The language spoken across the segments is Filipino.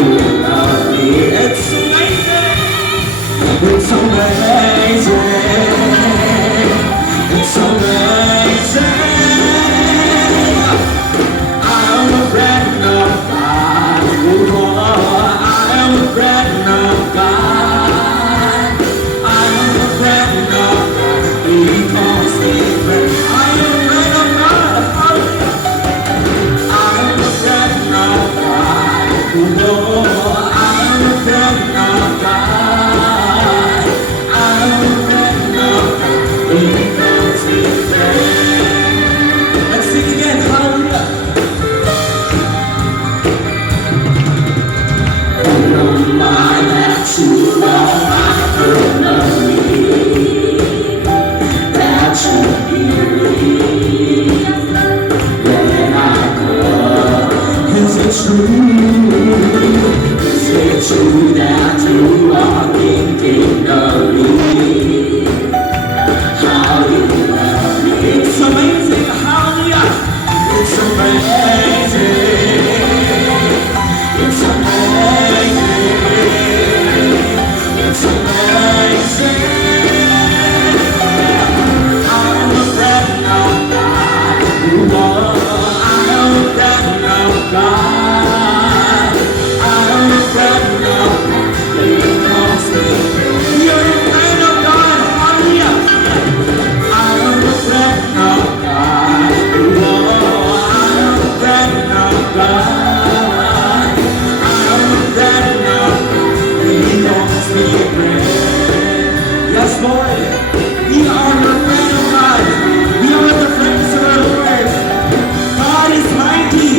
you love me. It's amazing. It's amazing. It's amazing. I am a friend of God. Oh, I am a friend of God. I am a friend of God. He calls me friend. I am a friend of God. I am a friend of God. Oh, I am a friend of God. I am a friend of God. He calls me friend. Let's sing again. Hallelujah. That you are my enemy, that you believe when I call. Is it true? Is it true that you are thinking of me? How you love me? It's amazing, hallelujah! It's amazing. It's amazing. It's amazing. I'm a friend of God. Whoa, I'm a friend of God. I'm a friend of God. He calls me. You're a friend of God. Hallelujah. I'm a friend of God. Whoa, I'm a friend of God. I'm a friend of God. He calls me friend. Yes, Lord. We are the friend of God. We are the friends of our Lord. God is mighty.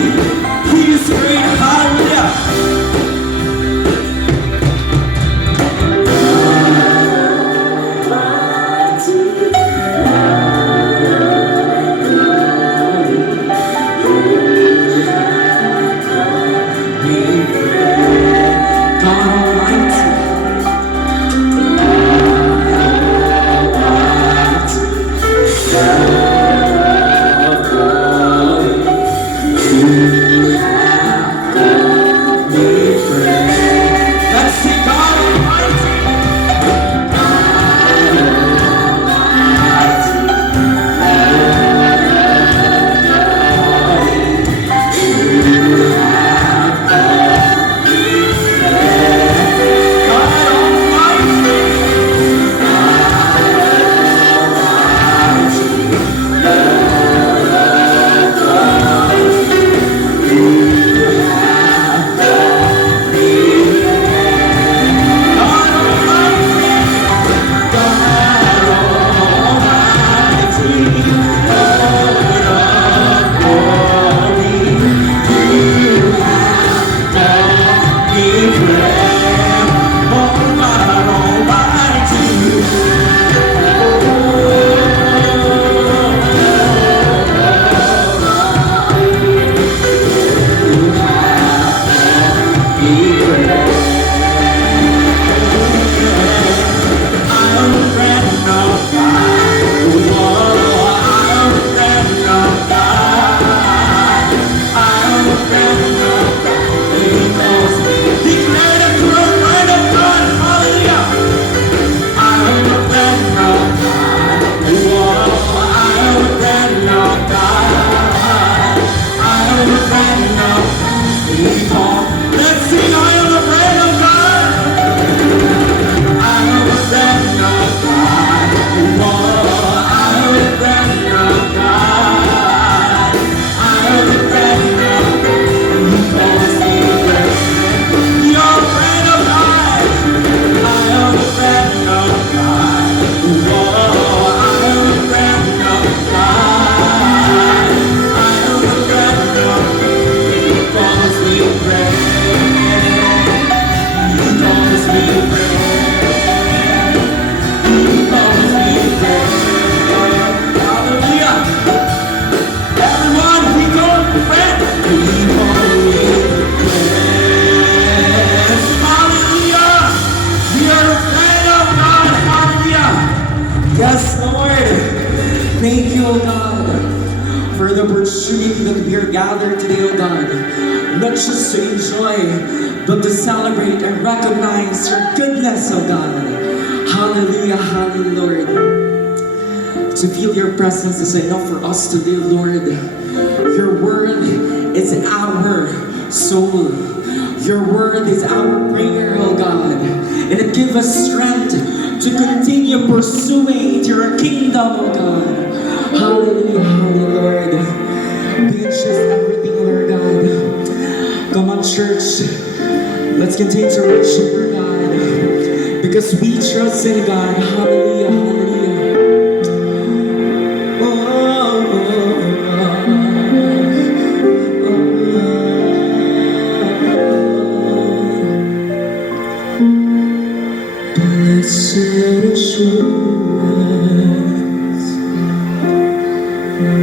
He is great. Hallelujah. God Almighty. Let's sing God Almighty. Thank you, O God, for the opportunity that we are gathered today, O God. not just to enjoy, but to celebrate and recognize your goodness, oh God. Hallelujah, hallelujah, Lord. To feel your presence is enough for us to live, Lord. Your word is our soul. Your word is our prayer, oh God. And it gives us strength to continue pursuing your kingdom, oh God. Hallelujah, hallelujah, Lord. Be just everything, Lord God. Come on, church. Let's continue to worship our God. Because we trust in God. Hallelujah, hallelujah. Blessed assurance,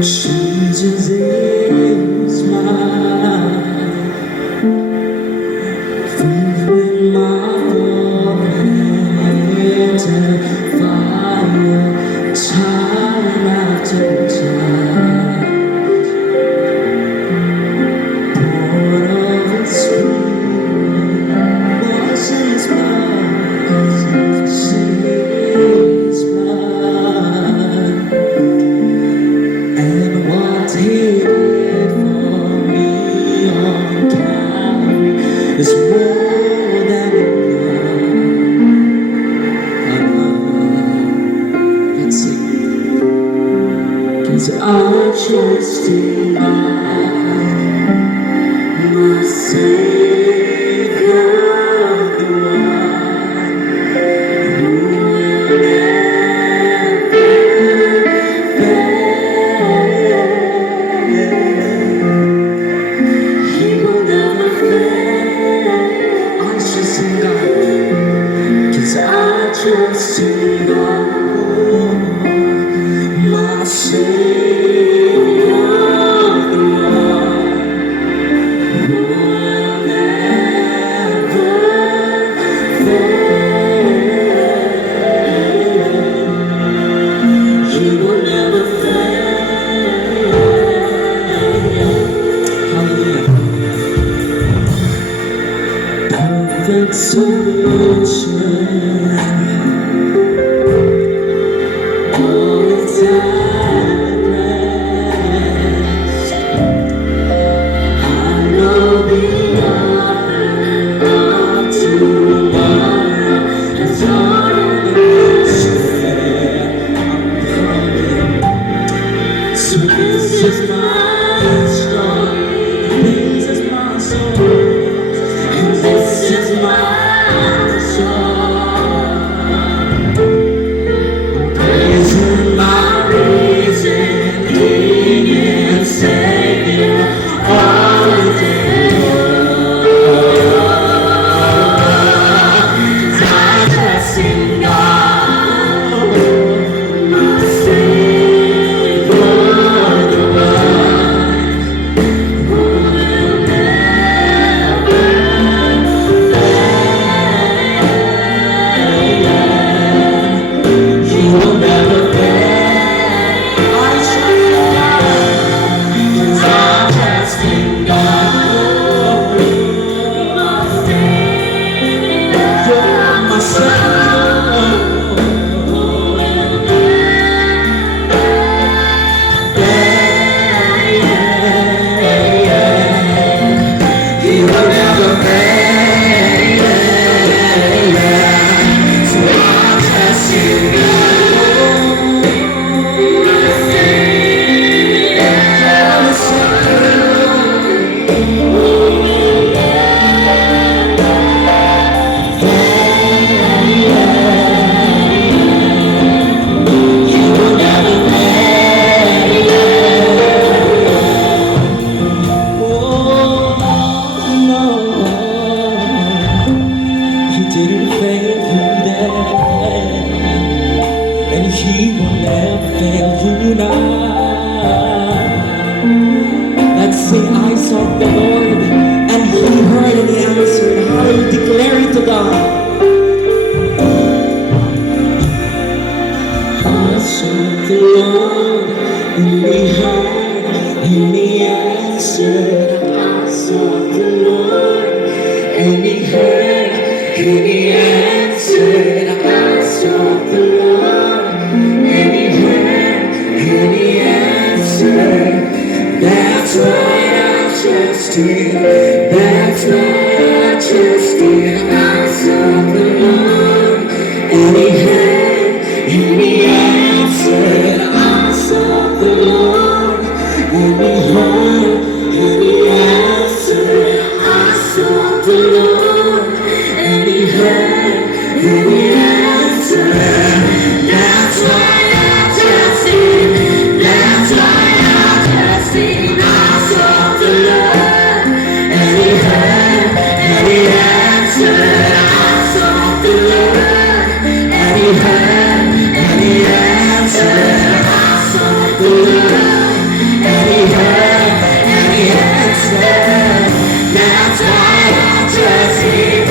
Jesus is mine. Faith in my forehead and fire, time after time. Born of the Spirit, washed in His blood, saves mine. And what He did for me on Calvary is more than enough. Let's sing. 'Cause I trust in God, my Savior, the one who will never fail. He will never fail. I trust in God, 'cause I trust in God, my Savior, the one who will never fail. He will never fail. Hallelujah. Perfect submission, all its at rest. I know the author of tomorrow has already said, so this is my story, this is my soul, and this is my song. Praising my risen King and Savior all the day long. I trust in God, my Savior, the one who will never fail. He will never fail. I trust in God, my Savior, my Savior, who will never fail. He will never fail. So I trust in God, my Savior, my Savior, who will never fail. He will never fail. Oh no, He didn't fail you then, and He will never fail you now. Let's say, I sought the Lord, and He heard and He answered. How do you declare it to God? I sought the Lord, and He heard and He answered. I sought the Lord, and He heard, and He answered. I sought the Lord, and He heard, and He answered. That's why I trust Him. That's why I trust Him. I sought the Lord, and He heard, and He answered. I sought the Lord, and He heard, and He answered. I sought the Lord, and He heard, and He answered. That's why I trust Him. That's why I trust Him. I sought the Lord, and He heard, and He answered. I sought the Lord, and He heard, and He answered. I sought the Lord, and He heard, and He answered. That's why I trust Him.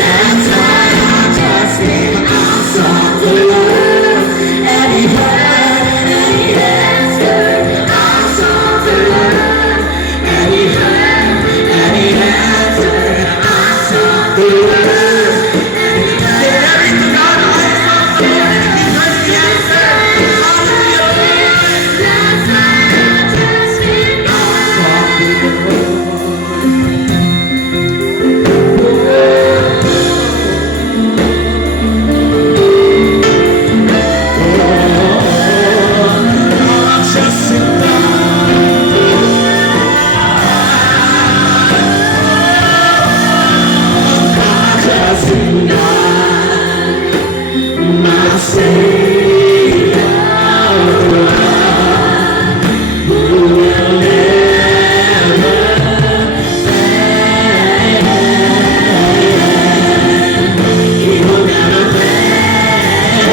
That's why I trust Him. I sought the Lord, and He heard, and He answered. I sought the Lord, and He heard, and He answered. I sought the Lord, and He heard. Every to God, I sought the Lord, and He heard, and He answered. Hallelujah. That's why I trust Him. I sought the Lord. I trust in God. I trust in God, my Savior, who will never fail. He will never fail.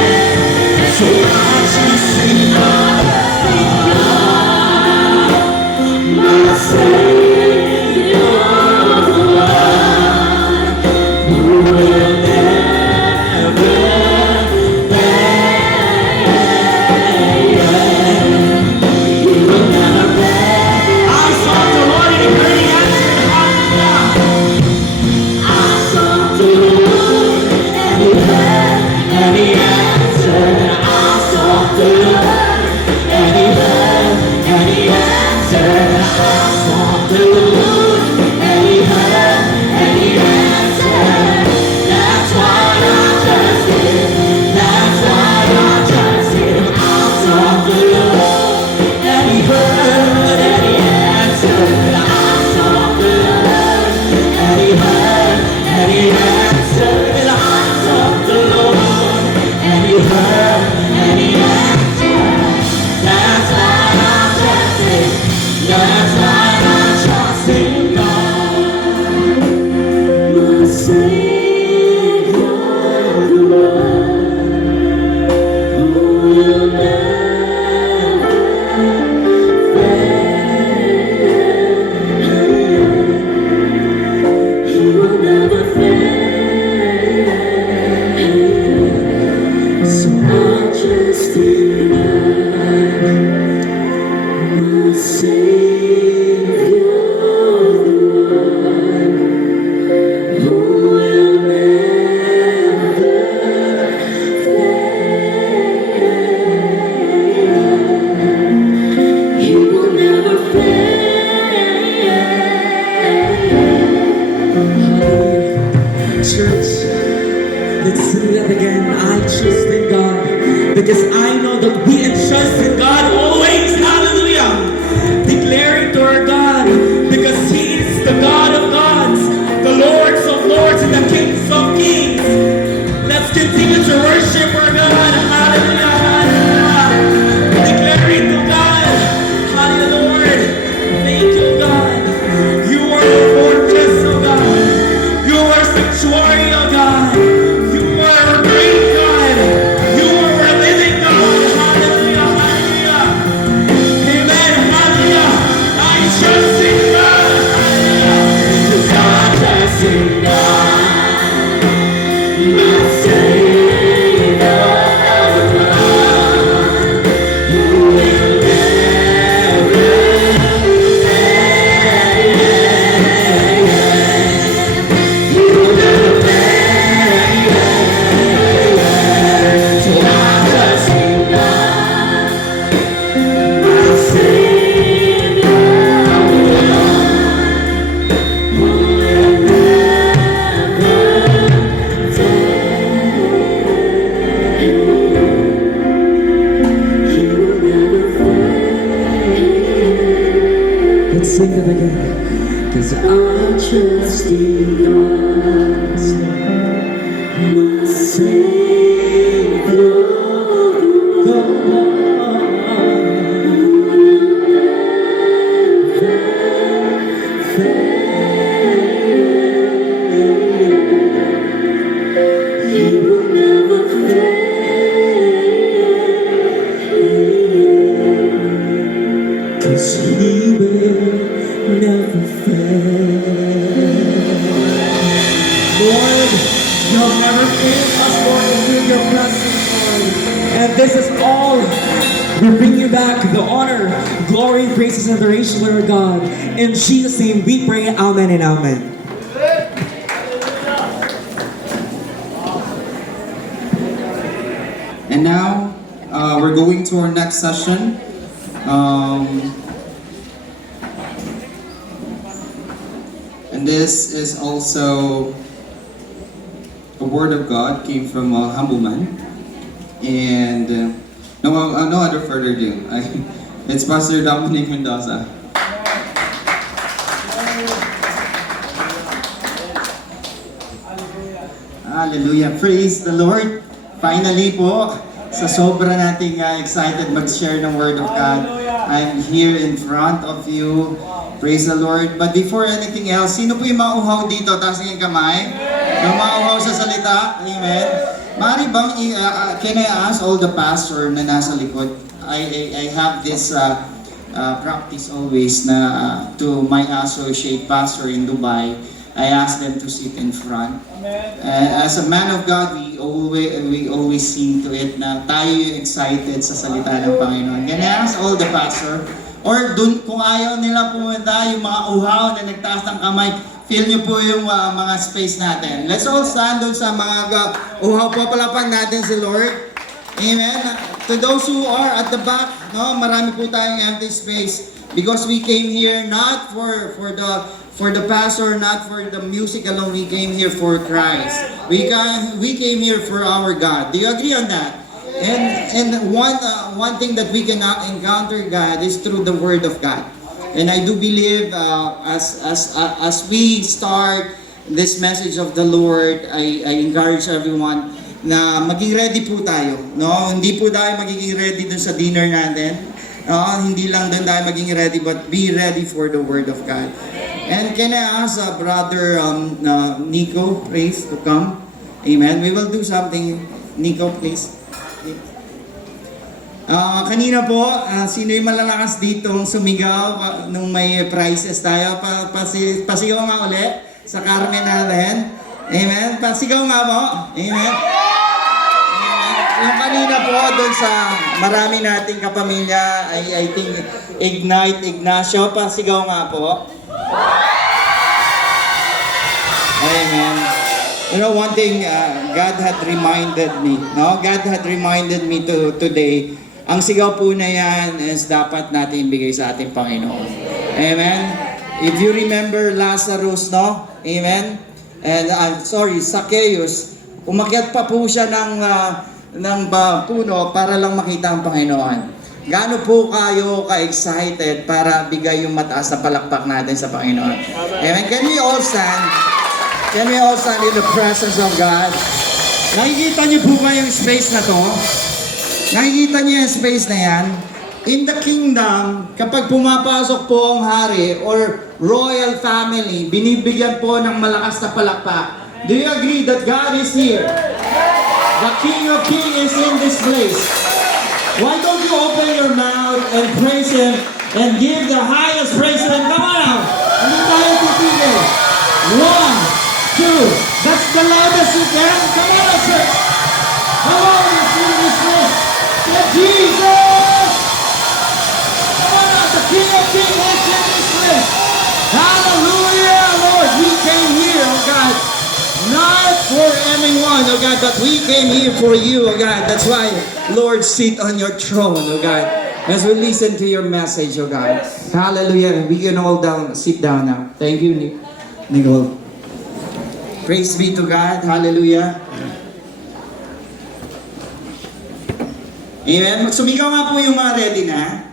So I trust in God, my Savior, who will never fail. He will never fail. I sought the Lord, and He heard, He answered. Hallelujah. I sought the Lord, and He heard, and He answered. I sought the Lord, and He heard, and He answered. I sought the Lord, and He heard, and He answered. That's why I trust Him. That's why I trust Him. I sought the Lord, and He heard, and He answered. I sought the Lord, and He heard, and He answered. I sought the Lord, and He heard, and He answered. That's why I trust Him. That's why I trust in God, my Savior, the one who will never fail. He will never fail. So I trust in God, my Savior, the one who will never fail. He will never fail. Church, let's sing that again. I trust in God, because I know that we entrust in God always. Hallelujah. Declaring to our God, because He is the God of gods, the Lords of lords, and the Kings of kings. Let's continue to worship our God. Hallelujah. Hallelujah. Declaring to God, hallelujah, Lord. Thank you, God. You are a fortress, oh God. You are sanctuary, oh God. You are a great God. You are a living God. Hallelujah. Hallelujah. trust in God, my Savior, the He will never fail, 'cause He will never fail. Lord, you'll never fail us, Lord, to feel your presence, Lord. And this is all. We bring you back the honor, glory, praises, and adoration, Lord God. In Jesus' name we pray, amen and amen. And now, we're going to our next session. And this is also a word of God, came from a humble man. And no other further ado. It's Pastor Dominic Mendoza. Hallelujah. Praise the Lord. Finally po, sa sobra nating excited mag-share ng Word of God, I'm here in front of you. Praise the Lord. But before anything else, sino po yung mauhaw dito? Taas ng kamay. Yung mauhaw sa salita. Amen. Mari bang, can I ask all the pastor na nasa likod? I have this practice always na to my associate pastor in Dubai, I ask them to sit in front. As a man of God, we always sing to it na tayo yung excited sa salita ng Panginoon. Can I ask all the pastor? Or dun, kung ayaw nila pumunta, yung mga uhaw na nagtaas ng kamay, feel nyo po yung mga space natin. Let's all stand dun sa mga uhaw po. Palapag natin si Lord. Amen. To those who are at the back, no, marami po tayong empty space. Because we came here not for the pastor, not for the music alone. We came here for Christ. We came here for our God. Do you agree on that? And one thing that we can encounter God is through the Word of God. And I do believe as we start this message of the Lord, I encourage everyone na maging ready po tayo. No, hindi po tayo magiging ready dun sa dinner natin. Hindi lang dun tayo maging ready, but be ready for the Word of God. And can I ask Brother Nico, please, to come? Amen. We will do something. Nico, please. Kanina po, sino yung malalakas ditong sumigaw nung may prizes tayo? Pasigaw nga ulit sa Carmen natin. Amen. Pasigaw nga po. Amen. Yung kanina po doon sa marami nating kapamilya, I think Ignite, Ignacio, pasigaw nga po. Amen. You know, one thing God had reminded me, no? God had reminded me today, ang sigaw po na yan is dapat natin ibigay sa ating Panginoon. Amen. If you remember Lazarus, no? Amen. And Zacchaeus, umakyat pa po siya ng puno para lang makita ang Panginoon. Gaano po kayo ka-excited para bigay yung mataas na palakpak natin sa Panginoon? Amen. Can we all stand? Can we all stand in the presence of God? Nakikita niyo po ba yung space na to? Nakikita niyo yung space na yan? In the kingdom, kapag pumapasok po ang hari or royal family, binibigyan po ng malakas na palakpak. Do you agree that God is here? The King of Kings is in this place. Why don't you open your mouth and praise Him and give the highest praise to Him? Come on now! Hindi tayo titigil. 1, 2. That's the loudest you can. Come on, church. Come on, let's sing this place. Say Jesus! Come on now, the King of Kings is in this place. Hallelujah, Lord. We came here, oh God. Not for anyone, oh God, but we came here for you, oh God. That's why, Lord, sit on your throne, oh God. As we listen to your message, oh God. Hallelujah. We can all sit down now. Thank you, Nicole. Praise be to God. Hallelujah. Amen. Magsumigaw nga po yung mga ready na.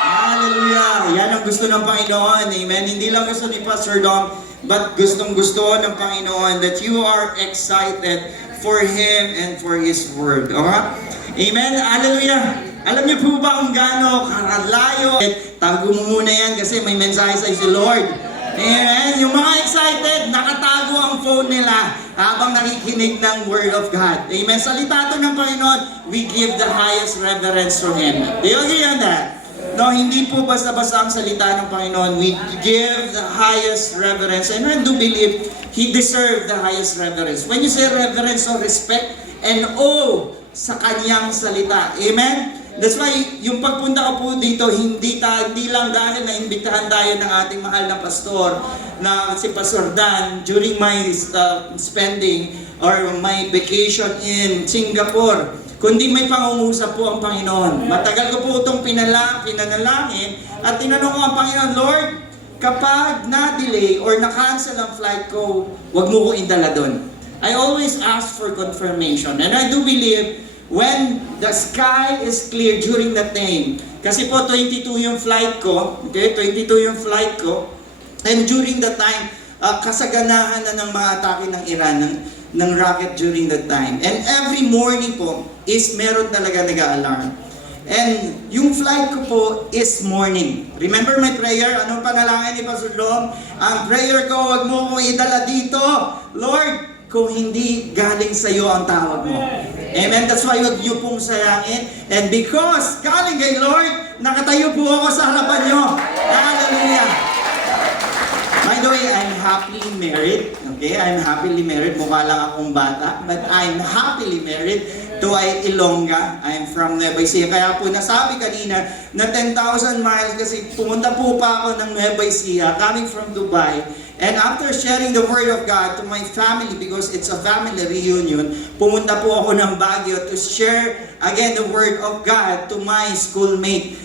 Hallelujah. Hallelujah! Yan ang gusto ng Panginoon. Amen. Hindi lang gusto ni Pastor Dom, but gustong-gusto ng Panginoon that you are excited for Him and for His Word. Okay? Amen. Hallelujah! Alam niyo po ba kung gaano karalayo? Tago mo muna yan kasi may mensahe sa si Lord. Amen. Yung mga excited, nakatago ang phone nila habang nakikinig ng Word of God. Amen. Salita to ng Panginoon, we give the highest reverence to Him. Do you agree on that? No, hindi po basta-basta ang salita ng Panginoon. We give the highest reverence. And I do believe He deserves the highest reverence. When you say reverence or respect and awe sa Kanyang salita. Amen? That's why, yung pagpunta ko po dito, hindi lang dahil na-imbitahan tayo ng ating mahal na pastor, na si Pastor Dan, during my spending or my vacation in Singapore, kundi may pangungusap po ang Panginoon. Matagal ko po itong pinanalangin at tinanong ko ang Panginoon, Lord, kapag na-delay or na-cancel ang flight ko, wag mo ko indala doon. I always ask for confirmation. And I do believe when the sky is clear during that time, kasi po 22 yung flight ko, okay, 22 yung flight ko, and during that time, kasaganahan na ng mga atake ng Iran, ng rocket during that time. And every morning po, is meron talaga nag-a-alarm. And yung flight ko po is morning. Remember my prayer? Anong panalangin ni Pastor Dom? Ang prayer ko, wag mo ko idala dito. Lord, kung hindi galing sa iyo ang tawag mo. Amen. That's why huwag niyo pong sayangin. And because galing kay Lord, nakatayo po ako sa harapan niyo. Hallelujah. By the way, I'm happily married. Okay, I'm happily married. Mukha lang akong bata. But I'm happily married to Ilongga. I'm from Nueva Ecija. Kaya po nasabi kanina na 10,000 miles kasi pumunta po pa ako ng Nueva Ecija coming from Dubai. And after sharing the Word of God to my family, because it's a family reunion, pumunta po ako ng Baguio to share again the Word of God to my schoolmate.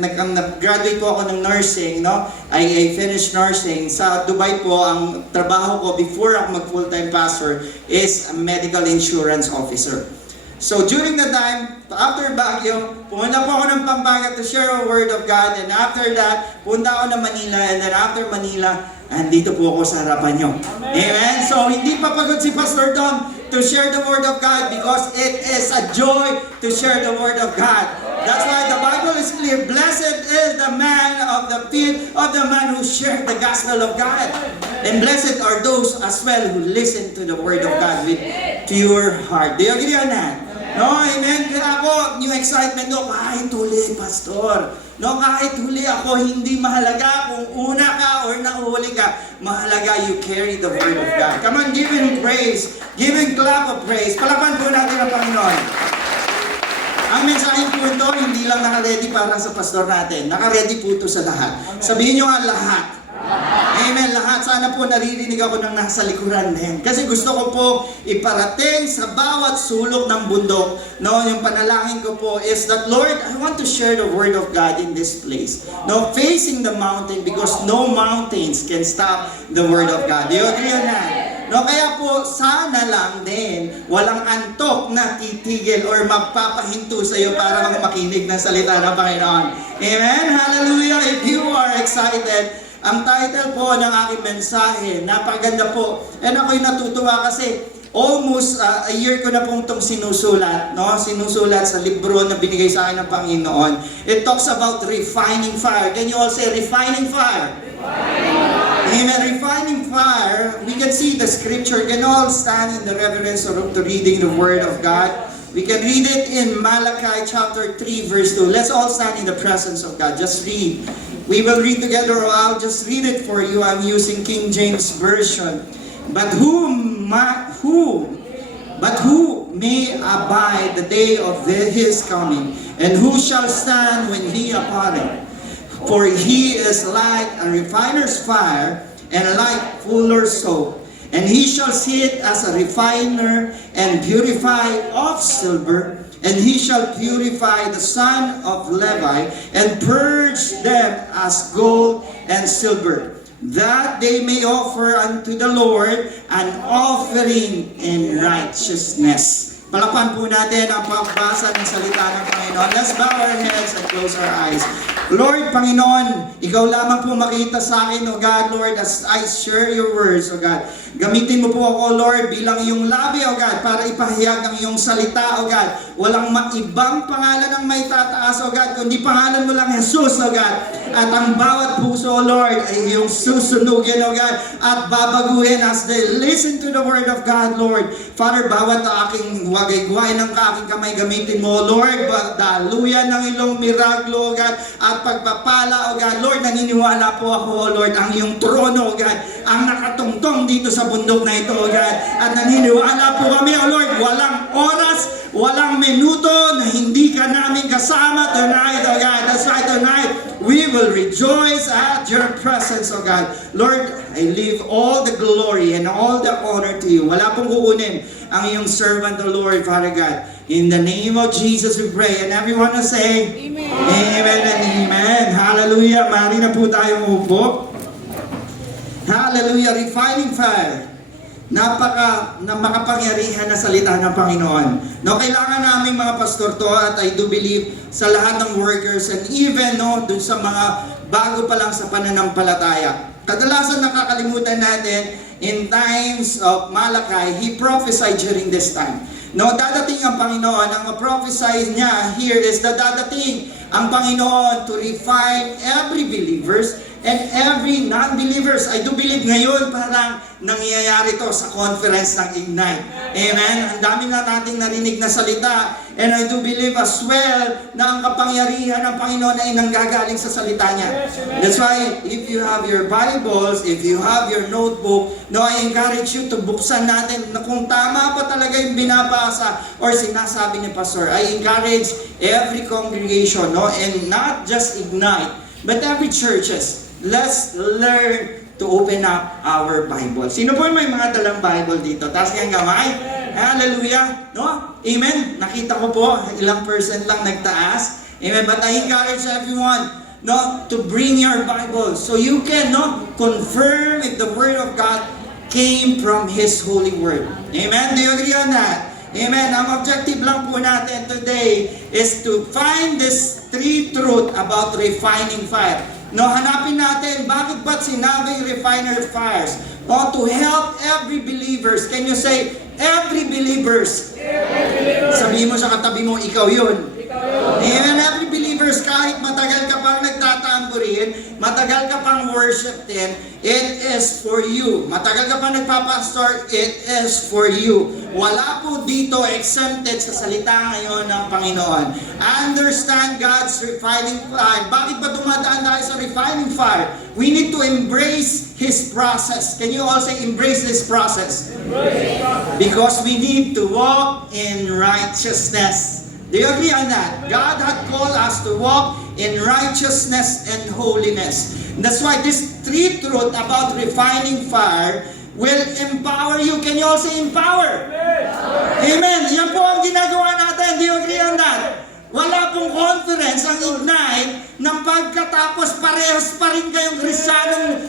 Nag-graduate po ako ng nursing, no? I finished nursing. Sa Dubai po, ang trabaho ko before ako mag-full-time pastor is a medical insurance officer. So during the time, after Baguio, pumunta po ako ng Pampanga to share a Word of God. And after that, punta ako ng Manila. And then after Manila, andito po ako sa harapan nyo. Amen? So hindi pa pagod si Pastor Dom to share the Word of God because it is a joy to share the Word of God. That's why the Bible is clear. Blessed is the man of the feet of the man who shared the gospel of God. And blessed are those as well who listen to the Word of God with pure heart. Do you agree on that? No, amen. Kaya ako, yung excitement ko, kahit huli, Pastor. No, kahit huli ako, hindi mahalaga kung una ka or nahuli ka. Mahalaga, you carry the Word of God. Come on, give Him praise. Give Him clap of praise. Palapan po natin ang Panginoon. Ang mensahe po ito, hindi lang naka-ready para sa pastor natin. Naka-ready po ito sa lahat. Sabihin nyo nga lahat. Amen, lahat. Sana po naririnig ako ng nasa likuran din. Kasi gusto ko po iparating sa bawat sulok ng bundok. No, yung panalangin ko po is that, Lord, I want to share the Word of God in this place. No, facing the mountain because no mountains can stop the Word of God. Do you agree on that? No, kaya po, sana lang din, walang antok na titigil or magpapahinto sa iyo para makinig ng salita ng Panginoon. Amen? Hallelujah! If you are excited, ang title po ng aking mensahe, napaganda po. And ako'y natutuwa kasi almost a year ko na pong itong sinusulat, no? Sinusulat sa libro na binigay sa akin ng Panginoon. It talks about refining fire. Can you all say refining fire? Amen. Refining fire. We can see the scripture. We can all stand in the reverence of the reading the Word of God. We can read it in Malachi chapter 3 verse 2. Let's all stand in the presence of God. Just read. We will read together, or I'll just read it for you. I'm using King James Version. But who may abide the day of His coming, and who shall stand when He appeareth? For He is like a refiner's fire, and like fuller's soap. And He shall sit as a refiner and purify of silver, and He shall purify the son of Levi, and purge them as gold and silver, that they may offer unto the Lord an offering in righteousness. Palapan po natin ang pagbasa ng salita ng Panginoon. Let's bow our heads and close our eyes. Lord, Panginoon, Ikaw lamang po makita sa akin, O God, Lord, as I share your words, O God. Gamitin mo po ako, Lord, bilang iyong labi, O God, para ipahayag ang iyong salita, O God. Walang ibang pangalan ang may tataas, O God, kundi pangalan mo lang, Jesus, O God. At ang bawat puso, O Lord, ay iyong susunugin, O God, at babaguhin as they listen to the word of God, Lord. Father, bawat aking wagay-guway ng aking kamay, gamitin mo, O Lord, daluyan ng ilong miraglo, O God, at pagpapala, O God. Lord, naniniwala po ako, O Lord, ang iyong trono, O God, ang nakatungtong dito sa bundok na ito, O God. At naniniwala po kami, O Lord, walang oras, walang minuto na hindi ka namin kasama tonight, O God. That's why tonight, we will rejoice at your presence, O God. Lord, I leave all the glory and all the honor to you. Wala pong kukunin ang iyong servant, O Lord, Father God. In the name of Jesus we pray. And everyone will say, Amen. Amen and amen. Hallelujah. Mari na po tayong upo. Hallelujah. Refining fire. Na makapangyarihan na salita ng Panginoon. No, kailangan namin mga pastor to, at I do believe sa lahat ng workers and even dun sa mga bago pa lang sa pananampalataya. Kadalasan nakakalimutan natin in times of Malachi, he prophesied during this time. No, dadating ang Panginoon. Ang prophesy niya here is that dadating ang Panginoon to refine every believers and every non-believers. I do believe ngayon parang nangyayari to sa conference ng Ignite. Amen? Ang dami na nating narinig na salita. And I do believe as well na ang kapangyarihan ng Panginoon ay nanggagaling sa salita niya. That's why if you have your Bibles, if you have your notebook, I encourage you to buksan natin na kung tama pa talaga yung binabasa or sinasabi ni Pastor. I encourage every congregation, and not just Ignite, but every churches. Let's learn to open up our Bible. Sino po may mga dalang Bible dito? Taas kayong kamay. Hallelujah. No? Amen. Nakita ko po, ilang percent lang nagtaas. Amen. But I encourage everyone to bring your Bible so you can confirm if the Word of God came from His holy Word. Amen. Do you agree on that? Amen. Ang objective lang po natin today is to find this three truth about refining fire. Hanapin natin, bakit ba't sinabing refiner fires? To help every believers. Can you say, every believers? Sabihin mo sa katabi mo, ikaw yun. Amen. Every believers, kahit matagal ka pang nagtatamburin, matagal ka pang worship din, it is for you. Matagal ka pang nagpapastor, it is for you. Wala po dito exempted sa salita ngayon ng Panginoon. Understand God's refining fire. Bakit ba dumadaan tayo sa refining fire? We need to embrace His process. Can you all say, embrace His process? Because we need to walk in righteousness. Do you agree on that? God had called us to walk in righteousness and holiness. That's why this three truth about refining fire will empower you. Can you all say empower? Amen. Yan po ang ginagawa natin. Do you agree on that? Wala pong conference ang Ignite nang pagkatapos parehas pa rin kayong Kristiyanong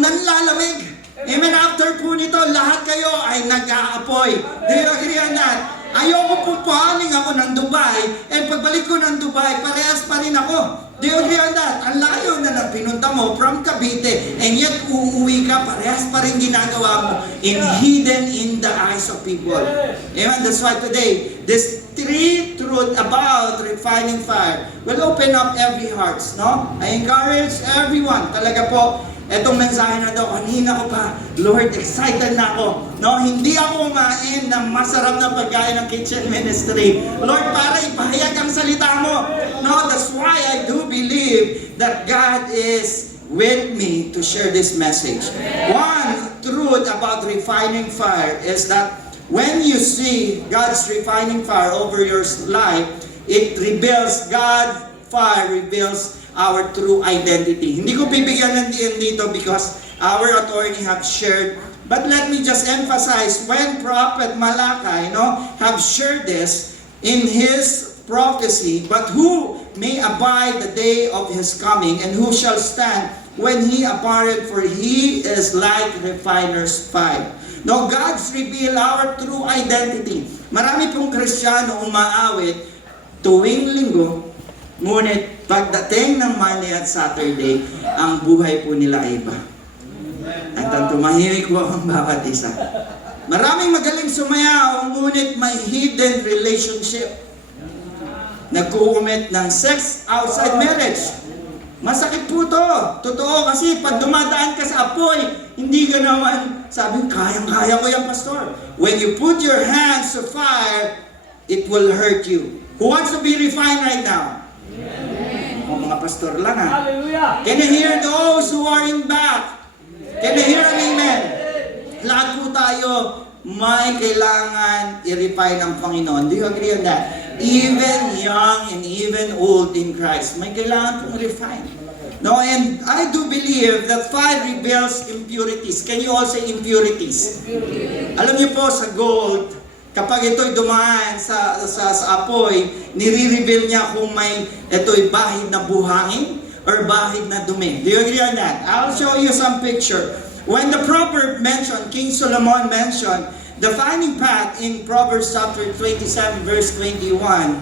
nanlalamig. Amen. After po nito, lahat kayo ay nag-aapoy. Do you agree on that? Ayoko po pahaling ako ng Dubai, and pagbalik ko ng Dubai, parehas pa rin ako. Do you agree on that? Ang layo na ng pinunta mo from Cavite, and yet uuwi ka, parehas pa rin ginagawa mo in hidden in the eyes of people. Amen? That's why today, this three truth about refining fire will open up every hearts. I encourage everyone, talaga po, etong mensahe na to, kanina ko pa, Lord, excited na ako. Hindi ako kumain ng masarap na pagkain ng kitchen ministry. Lord, para ipahayag ang salita mo. That's why I do believe that God is with me to share this message. One truth about refining fire is that when you see God's refining fire over your life, it reveals, God's fire reveals our true identity. Hindi ko bibigyan ng dito because our attorney have shared. But let me just emphasize, when Prophet Malachi have shared this in his prophecy, but who may abide the day of his coming, and who shall stand when he appeareth, for he is like refiner's fire. God's reveal our true identity. Marami pong Kristiyano umaawit tuwing linggo, ngunit Pagdating ng Monday at Saturday, ang buhay po nila ay iba. At ang tumahimik po ang bawat isa. Maraming magaling sumayaw, ngunit may hidden relationship. Nag-commit ng sex outside marriage. Masakit po to. Totoo kasi pag dumadaan ka sa apoy, hindi ka naman sabi, kayang-kaya ko yan, pastor. When you put your hands to fire, it will hurt you. Who wants to be refined right now? O mga pastor lang ha. Hallelujah. Can you hear those who are in back? Can you hear an amen? Lahat po tayo may kailangan i-refine ng Panginoon. Do you agree on that? Even young and even old in Christ, may kailangan pong refine. No, and I do believe that fire rebels impurities. Can you all say impurities? Alam niyo po sa gold, kapag ito'y dumaan sa apoy, nire-reveal niya kung may ito'y bahid na buhangin or bahid na dumi. Do you agree on that? I'll show you some picture. When the proverb mentioned, King Solomon mentioned, the finding path in Proverbs chapter 27 verse 21,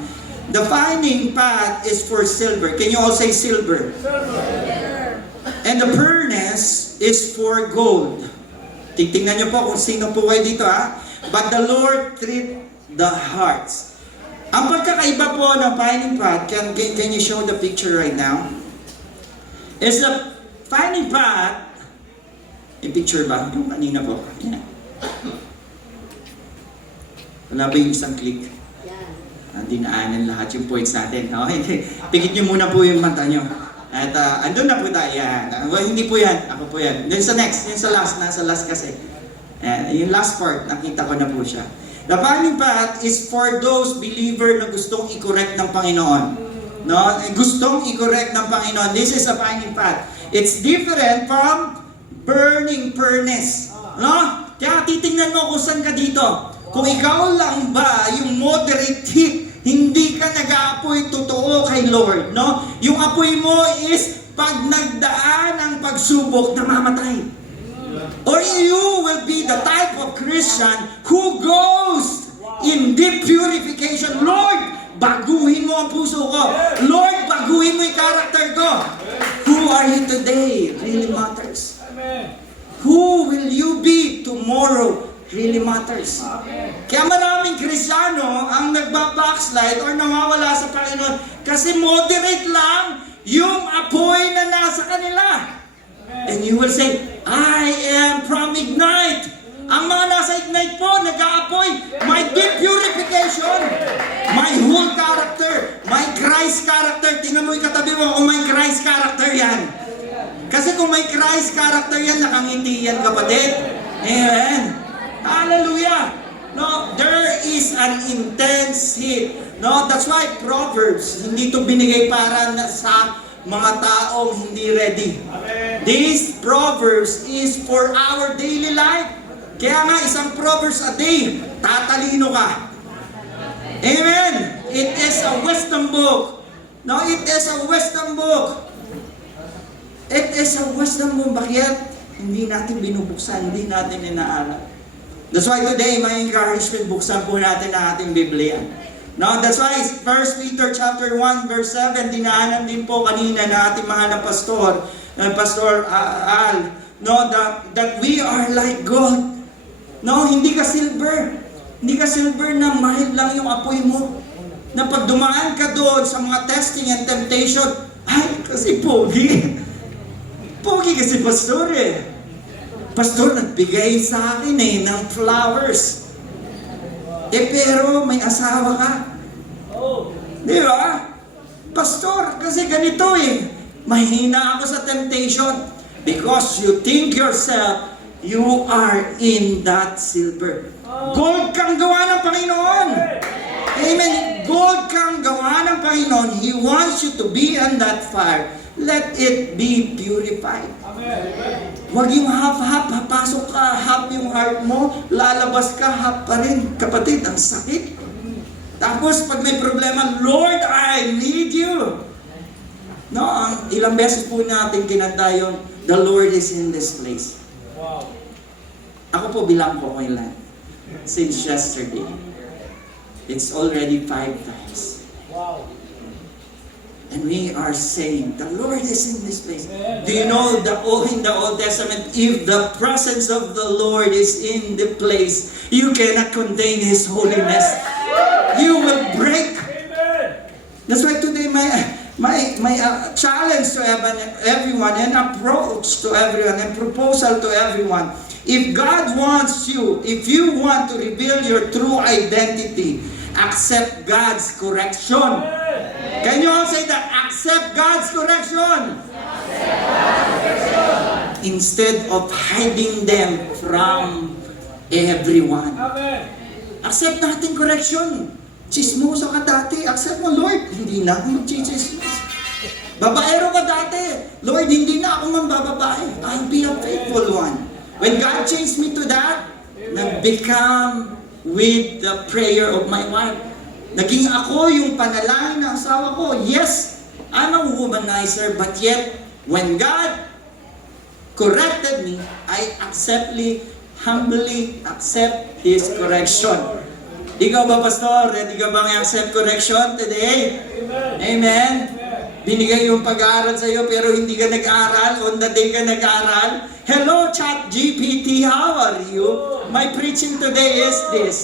the finding path is for silver. Can you all say silver? And the furnace is for gold. Titingnan niyo po kung sino po kayo dito ha. But the Lord treat the hearts. Ang pagkakaiba po ng finding path, can you show the picture right now? Is the finding path, yung picture ba? Yung kanina po. Yeah. Wala ba yung isang click? Dinaanan lahat yung points natin. Okay, pikit nyo muna po yung mata nyo. At andun na po tayo. Yan. Well, hindi po yan. Ako po yan. Then sa next, yung sa last. Nasa last kasi. Yung last part, nakita ko na po siya. The finding path is for those believer na gustong i-correct ng Panginoon. No? Gustong i-correct ng Panginoon. This is a finding path. It's different from burning furnace. No? Kaya titingnan mo kung saan ka dito. Kung ikaw lang ba yung moderate heat, hindi ka nag-aapoy totoo kay Lord, no? Yung apoy mo is pag nagdaan ang pagsubok, namamatay. Or you will be the type of Christian who goes in deep purification. Lord, baguhin mo ang puso ko. Lord, baguhin mo yung character ko. Who are you today really matters. Who will you be tomorrow really matters. Kaya maraming Kristiyano ang nagbabackslide or nawawala sa Panginoon kasi moderate lang yung apoy na nasa kanila. And you will say, I am from Ignite. Ang mga nasa Ignite po, nag-aapoy. My deep purification. My whole character. My Christ character. Tingnan mo yung katabi mo kung may Christ character yan. Kasi kung may Christ character yan, nakangiti yan kapatid. Amen. Hallelujah! No, there is an intense heat. No, that's why Proverbs, hindi to binigay para sa mga taong hindi ready. Amen. This Proverbs is for our daily life. Kaya nga, isang Proverbs a day, tatalino ka. Amen! It is a wisdom book. No, it is a wisdom book. It is a wisdom book. Bakit? Hindi natin binubuksan, hindi natin inaaral. That's why today, my encouragement, buksan po natin ang ating Biblia. No, that's why 1 Peter chapter 1 verse 7, dinaanan din po kanina na ating mahal na pastor, Pastor Al, no, that we are like gold. No, hindi ka silver. Hindi ka silver na mahal lang yung apoy mo. Na pag dumaan ka doon sa mga testing and temptation, ay, kasi pogi. Pogi kasi pastor eh. Pastor, nagbigay sa akin ng flowers. Pero may asawa ka. Di ba? Pastor, kasi ganito mahina ako sa temptation. Because you think yourself, you are in that silver. Gold kang gawa ng Panginoon. Amen. Gold kang gawa ng Panginoon. He wants you to be on that fire. Let it be purified. Huwag yung half-half, papasok ka, half yung heart mo, lalabas ka, half pa rin. Kapatid, ang sakit. Tapos pag may problema, Lord, I need you. No, ilang beses po natin kinanta yung, the Lord is in this place. Wow. Ako po bilang ko kailan. Since yesterday. It's already 5 times. Wow. And we are saying, the Lord is in this place. Do you know that in the Old Testament, if the presence of the Lord is in the place, you cannot contain His holiness. You will break. That's why today my challenge to everyone and approach to everyone and proposal to everyone, if God wants you, if you want to reveal your true identity, accept God's correction. Can you all say that? Accept God's correction. Instead of hiding them from everyone. Accept natin correction. Chismoso ka dati. Accept mo, Lord, hindi na ako mag-chismoso. Babaero ka dati. Lord, hindi na ako mambababae. I'll be a faithful one. When God changed me to that, nag-become with the prayer of my wife. Naging ako yung panalangin ng asawa ko. Yes, I'm a womanizer, but yet, when God corrected me, I humbly accept His correction. Ikaw ba, Pastor? Ready ka bang i-accept correction today? Amen. Binigay yung pag-aaral sa'yo pero hindi ka nag-aaral. On the day ka nag-aaral. Hello, Chat GPT. How are you? My preaching today is this.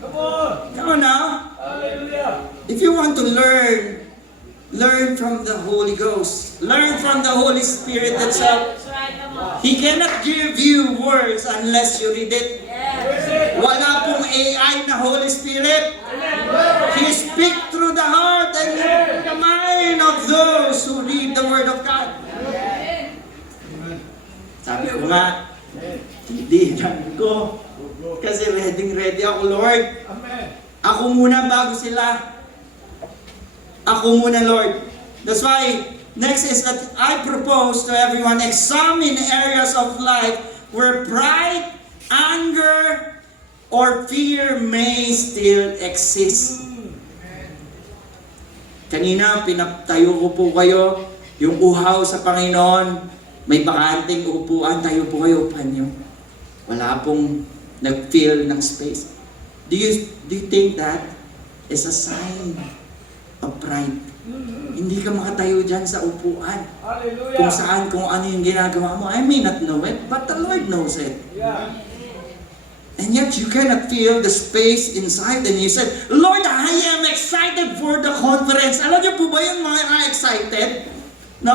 Come on now. If you want to learn from the Holy Ghost. Learn from the Holy Spirit itself. He cannot give you words unless you read it. Wala pong AI na Holy Spirit. He speaks through the heart and the mind of those who read the Word of God. Sabi ko nga, hindi ko. Kasi ready ako, Lord. Ako muna bago sila. Ako muna, Lord. That's why, next is that I propose to everyone, examine areas of life where pride, anger, or fear may still exist. Kanina, pinatayo ko po kayo, yung uhaw sa Panginoon, may bakanting upuan, tayo po kayo, upuan nyo. Wala pong nag-fill ng space. Do you think that is a sign of pride? Hindi ka makatayo dyan sa upuan. Kung saan, kung ano yung ginagawa mo. I may not know it, but the Lord knows it. And yet you cannot feel the space inside. And you said, Lord, I am excited for the conference. Alam niyo po ba yung mga excited? No?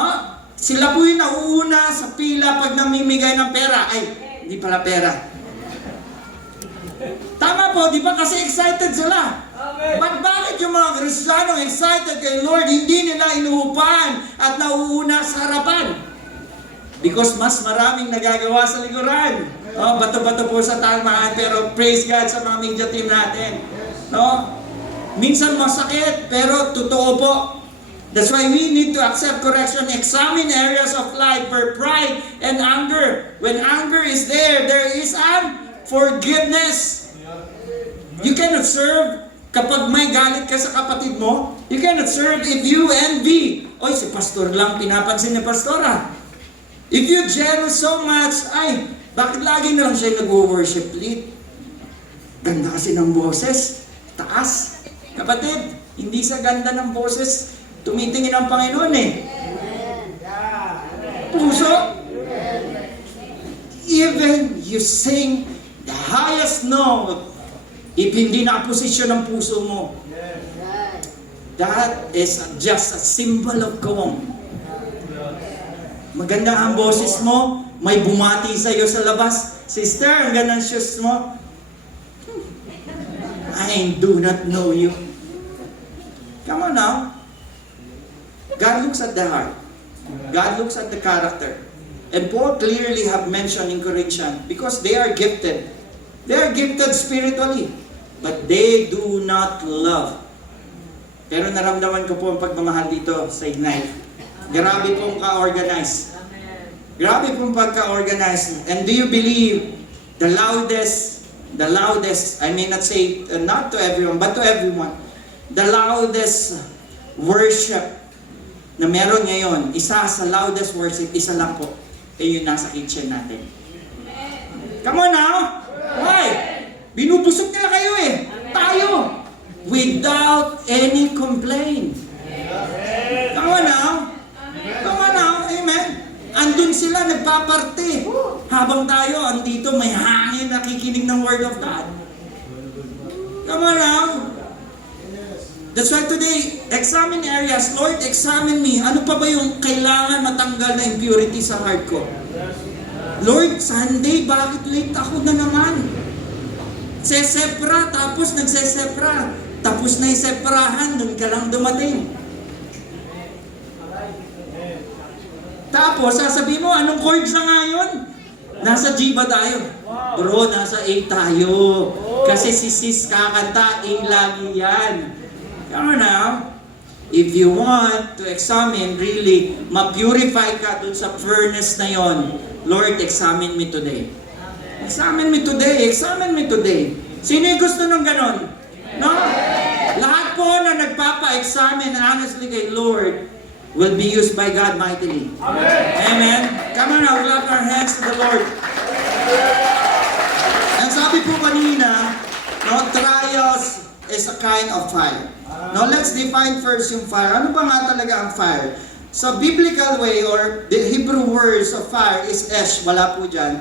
Sila po yung nauuna sa pila pag namimigay ng pera. Ay, hindi pala pera. Tama po, di ba? Kasi excited sila. But bakit yung mga Kristiyanong excited kay Lord, hindi nila inuupan at nauuna sa harapan? Because mas maraming nagagawa sa likuran. No? Bato-bato po sa tamaan, pero praise God sa mga media team natin. No? Minsan masakit, pero totoo po. That's why we need to accept correction, examine areas of life where pride and anger. When anger is there is forgiveness. You cannot serve kapag may galit ka sa kapatid mo. You cannot serve if you envy. Oy, si pastor lang pinapansin ni pastora. If you jealous so much, ay, bakit lagi na lang siya nag-worship lead? Ganda kasi ng boses. Taas. Kapatid, hindi sa ganda ng boses tumitingin ang Panginoon eh. Puso. Even you sing the highest note, if hindi na posisyon ng puso mo, that is just a symbol of calm. Maganda ang boses mo, may bumati sa iyo sa labas. Sister, ang ganda ng shoes mo. I do not know you. Come on now. God looks at the heart. God looks at the character. And Paul clearly have mentioned in Corinthians, because they are gifted. They are gifted spiritually, but they do not love. Pero naramdaman ko po ang pagmamahal dito sa Ignite. Grabe pong ka-organize. Grabe pong pagka-organize. And do you believe the loudest, I may not say not to everyone, but to everyone, the loudest worship na meron ngayon, isa sa loudest worship, isa lang po, yung nasa kitchen natin. Come on now! Why? Binubusog nila kayo eh. Tayo! Without any complaint. andun sila, nagpaparte. Habang tayo, andito, may hangin, nakikinig ng Word of God. Come on now. That's why today, examine areas. Lord, examine me. Ano pa ba yung kailangan matanggal na impurity sa heart ko? Lord, Sunday, bakit late ako na naman? Sesepra, tapos nagsesepra. Tapos na yung seprahan, dun ka lang dumating. Tapos, sasabihin mo, anong chords na nga yun? Nasa G ba tayo? Bro, nasa A tayo. Kasi si sis kakanta, A lagi yan. Come on now. If you want to examine, really, ma-purify ka dun sa furnace na yon, Lord, examine me today. Examine me today. Examine me today. Sino yung gusto nung ganon? No? Lahat po na nagpapa-examine honestly kay Lord will be used by God mightily. Amen. Come on now, clap our hands to the Lord. Ang sabi po kanina, no, trials is a kind of fire. Now, let's define first yung fire. Ano ba nga talaga ang fire? Sa biblical way, or the Hebrew words of fire is esh. Wala po dyan.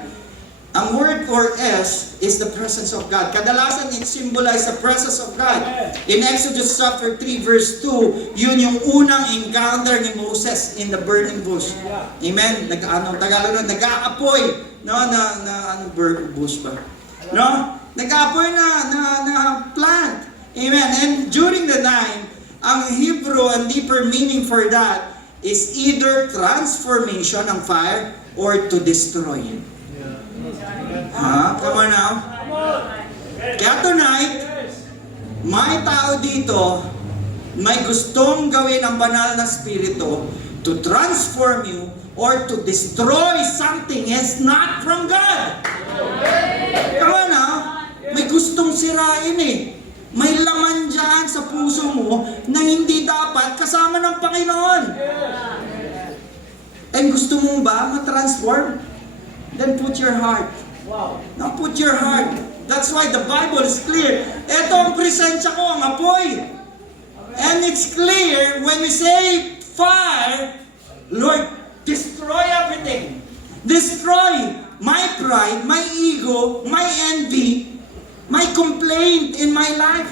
Ang word for esh is the presence of God. Kadalasan, it symbolizes the presence of God. In Exodus chapter 3, verse 2, yun yung unang encounter ni Moses in the burning bush. Amen? Tagalog nun, nag-aapoy. No, ano, burning bush ba? No? Nag-aapoy na plant. Amen. And during the time, ang Hebrew and deeper meaning for that is either transformation ng fire or to destroy. Come on now. Kaya tonight, may tao dito, may gustong gawin ang banal na spirito to transform you or to destroy something is not from God. Come on now. May gustong sirain eh. May laman dyan sa puso mo na hindi dapat kasama ng Panginoon. And gusto mo ba ma-transform? Then put your heart. Now put your heart. That's why the Bible is clear. Ito ang presensya ko, ang apoy. And it's clear when we say fire, Lord, destroy everything. Destroy my pride, my ego, my envy, my complaint in my life.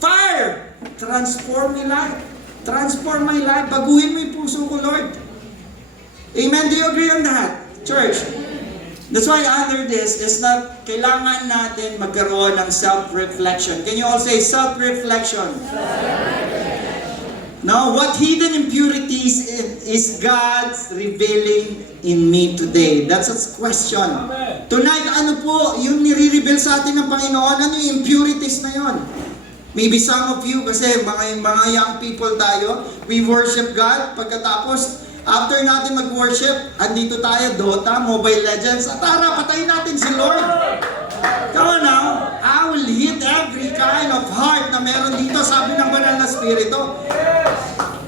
Fire, transform my life. Transform my life. Baguhin mo yung puso ko, Lord. Amen? Do you agree on that, church? That's why under this is not kailangan natin magkaroon ng self-reflection. Can you all say self-reflection? Now, what hidden impurities is God's revealing in me today? That's a question. Tonight, ano po yung nire-reveal sa atin ng Panginoon? Ano yung impurities na yon? Maybe some of you, kasi mga young people tayo, we worship God. Pagkatapos, after natin mag-worship, andito tayo, Dota, Mobile Legends. At tara, patayin natin si Lord. Come on now. I will hit every kind of heart na meron dito, sabi ng banal na spirito.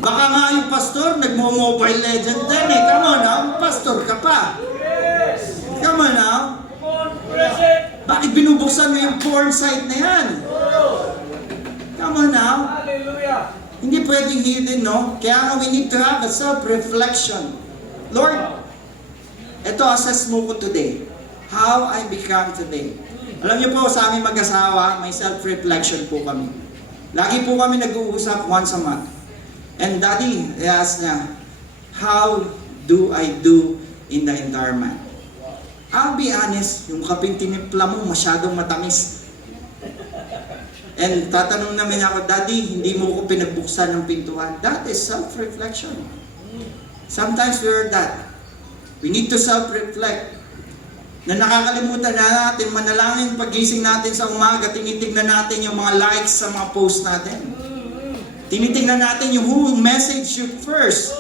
Baka nga yung pastor, nagmo-Mobile Legend din eh. Come on now, pastor ka pa. Come on now. Bakit binubuksan mo yung porn site na yan? Come on now. Hindi pwedeng hidden, no? Kaya nga we need to have a self-reflection. Lord, ito assess mo ko today. How I become today. Alam niyo po, sa aming mag-asawa, may self-reflection po kami. Lagi po kami nag-uusap once a month. And Daddy, I asked niya, how do I do in the entire month? I'll be honest, yung kaping tinimpla mo masyadong matamis. And tatanong namin ako, Daddy, hindi mo ko pinagbuksan ng pintuan. That is self-reflection. Sometimes we're that. We need to self-reflect. Na nakakalimutan na natin, manalangin pagising natin sa umaga, tinitignan natin yung mga likes sa mga post natin. Tinitignan natin yung who message you first.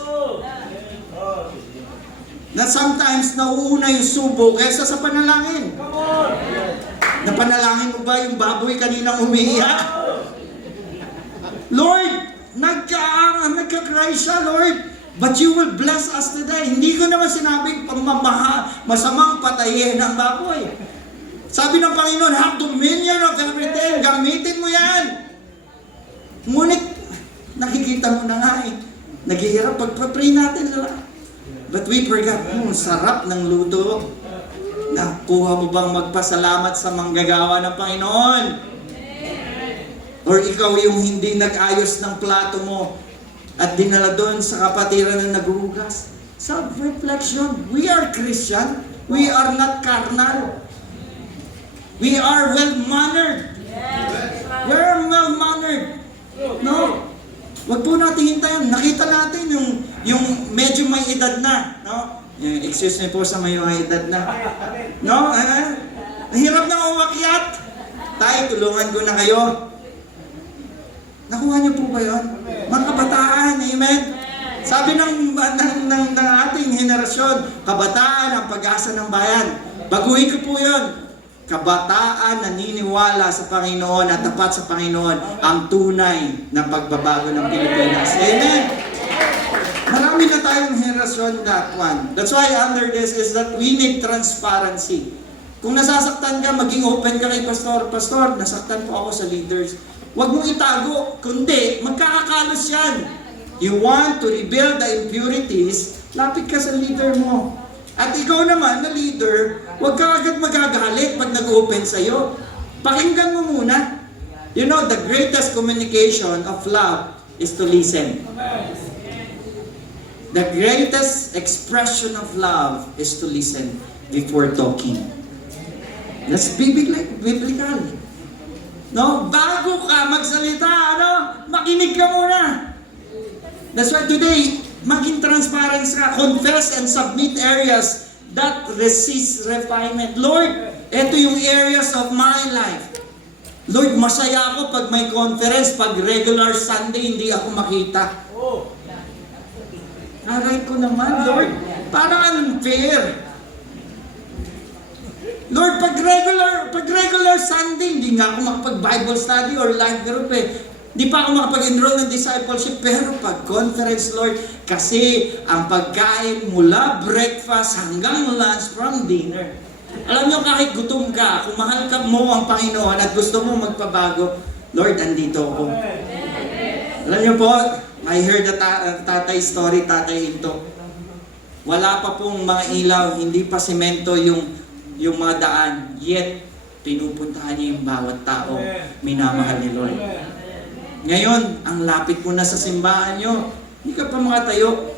Na sometimes nauuna yung subo kaysa sa panalangin. Napanalangin mo ba yung baboy kaninang umiiyak? Lord, nagka-cry siya, Lord. But you will bless us today. Hindi ko naman sinabing masamang patayin ang baboy. Sabi ng Panginoon, have dominion of everything. Gamitin mo yan. Ngunit, nakikita mo na nga eh. Naghihirap pag-pray natin. But we forgot, sarap ng luto. Nakuha mo bang magpasalamat sa manggagawa ng Panginoon? Or ikaw yung hindi nag-ayos ng plato mo at dinala doon sa kapatiran na naghuhugas? Self-reflection. We are Christian. We are not carnal. We are well-mannered. We are well-mannered. No? Wag po natin hintayin. Nakita natin yung medyo may edad na. No? Excuse me po sa may edad na. No? Hirap na umakyat. Tay, tulungan ko na kayo. Nakuha niyo po ba yun? Mga kabataan, amen? Sabi ng ating henerasyon, kabataan ang pag-asa ng bayan. Baguhin ko po yun. Kabataan naniniwala sa Panginoon at tapat sa Panginoon ang tunay na pagbabago ng Pilipinas. Amen? Marami na tayong henerasyon that one. That's why under this is that we need transparency. Kung nasasaktan ka, maging open ka kay pastor. Pastor, nasaktan po ako sa leaders. Huwag mong itago, kundi magkakakalos yan. You want to rebuild the impurities, lapit ka sa leader mo. At ikaw naman na leader, huwag ka agad magagalit pag nag-open sa'yo. Pakinggan mo muna. You know, the greatest communication of love is to listen. The greatest expression of love is to listen before talking. That's biblical. No, bago ka magsalita, makinig ka muna. That's why today, maging transparent ka, confess and submit areas that resist refinement. Lord, ito yung areas of my life. Lord, masaya ako pag may conference, pag regular Sunday, hindi ako makita. Aray ko naman, Lord. Parang unfair. Lord, pag regular Sunday, hindi nga ako makapag-Bible study or life group Hindi pa ako makapag-enroll ng discipleship. Pero pag conference, Lord, kasi ang pagkain mula breakfast hanggang lunch from dinner. Alam niyo, kahit gutom ka, kung mahal ka mo ang Panginoon at gusto mo magpabago, Lord, andito ako. Alam niyo po, I heard the tatay story, tatay Into. Wala pa pong mga ilaw, hindi pa semento yung mga daan, yet pinupuntahan niya yung bawat tao minamahal ni Lord. Ngayon, ang lapit mo na sa simbahan niyo, hindi ka pa makatayo.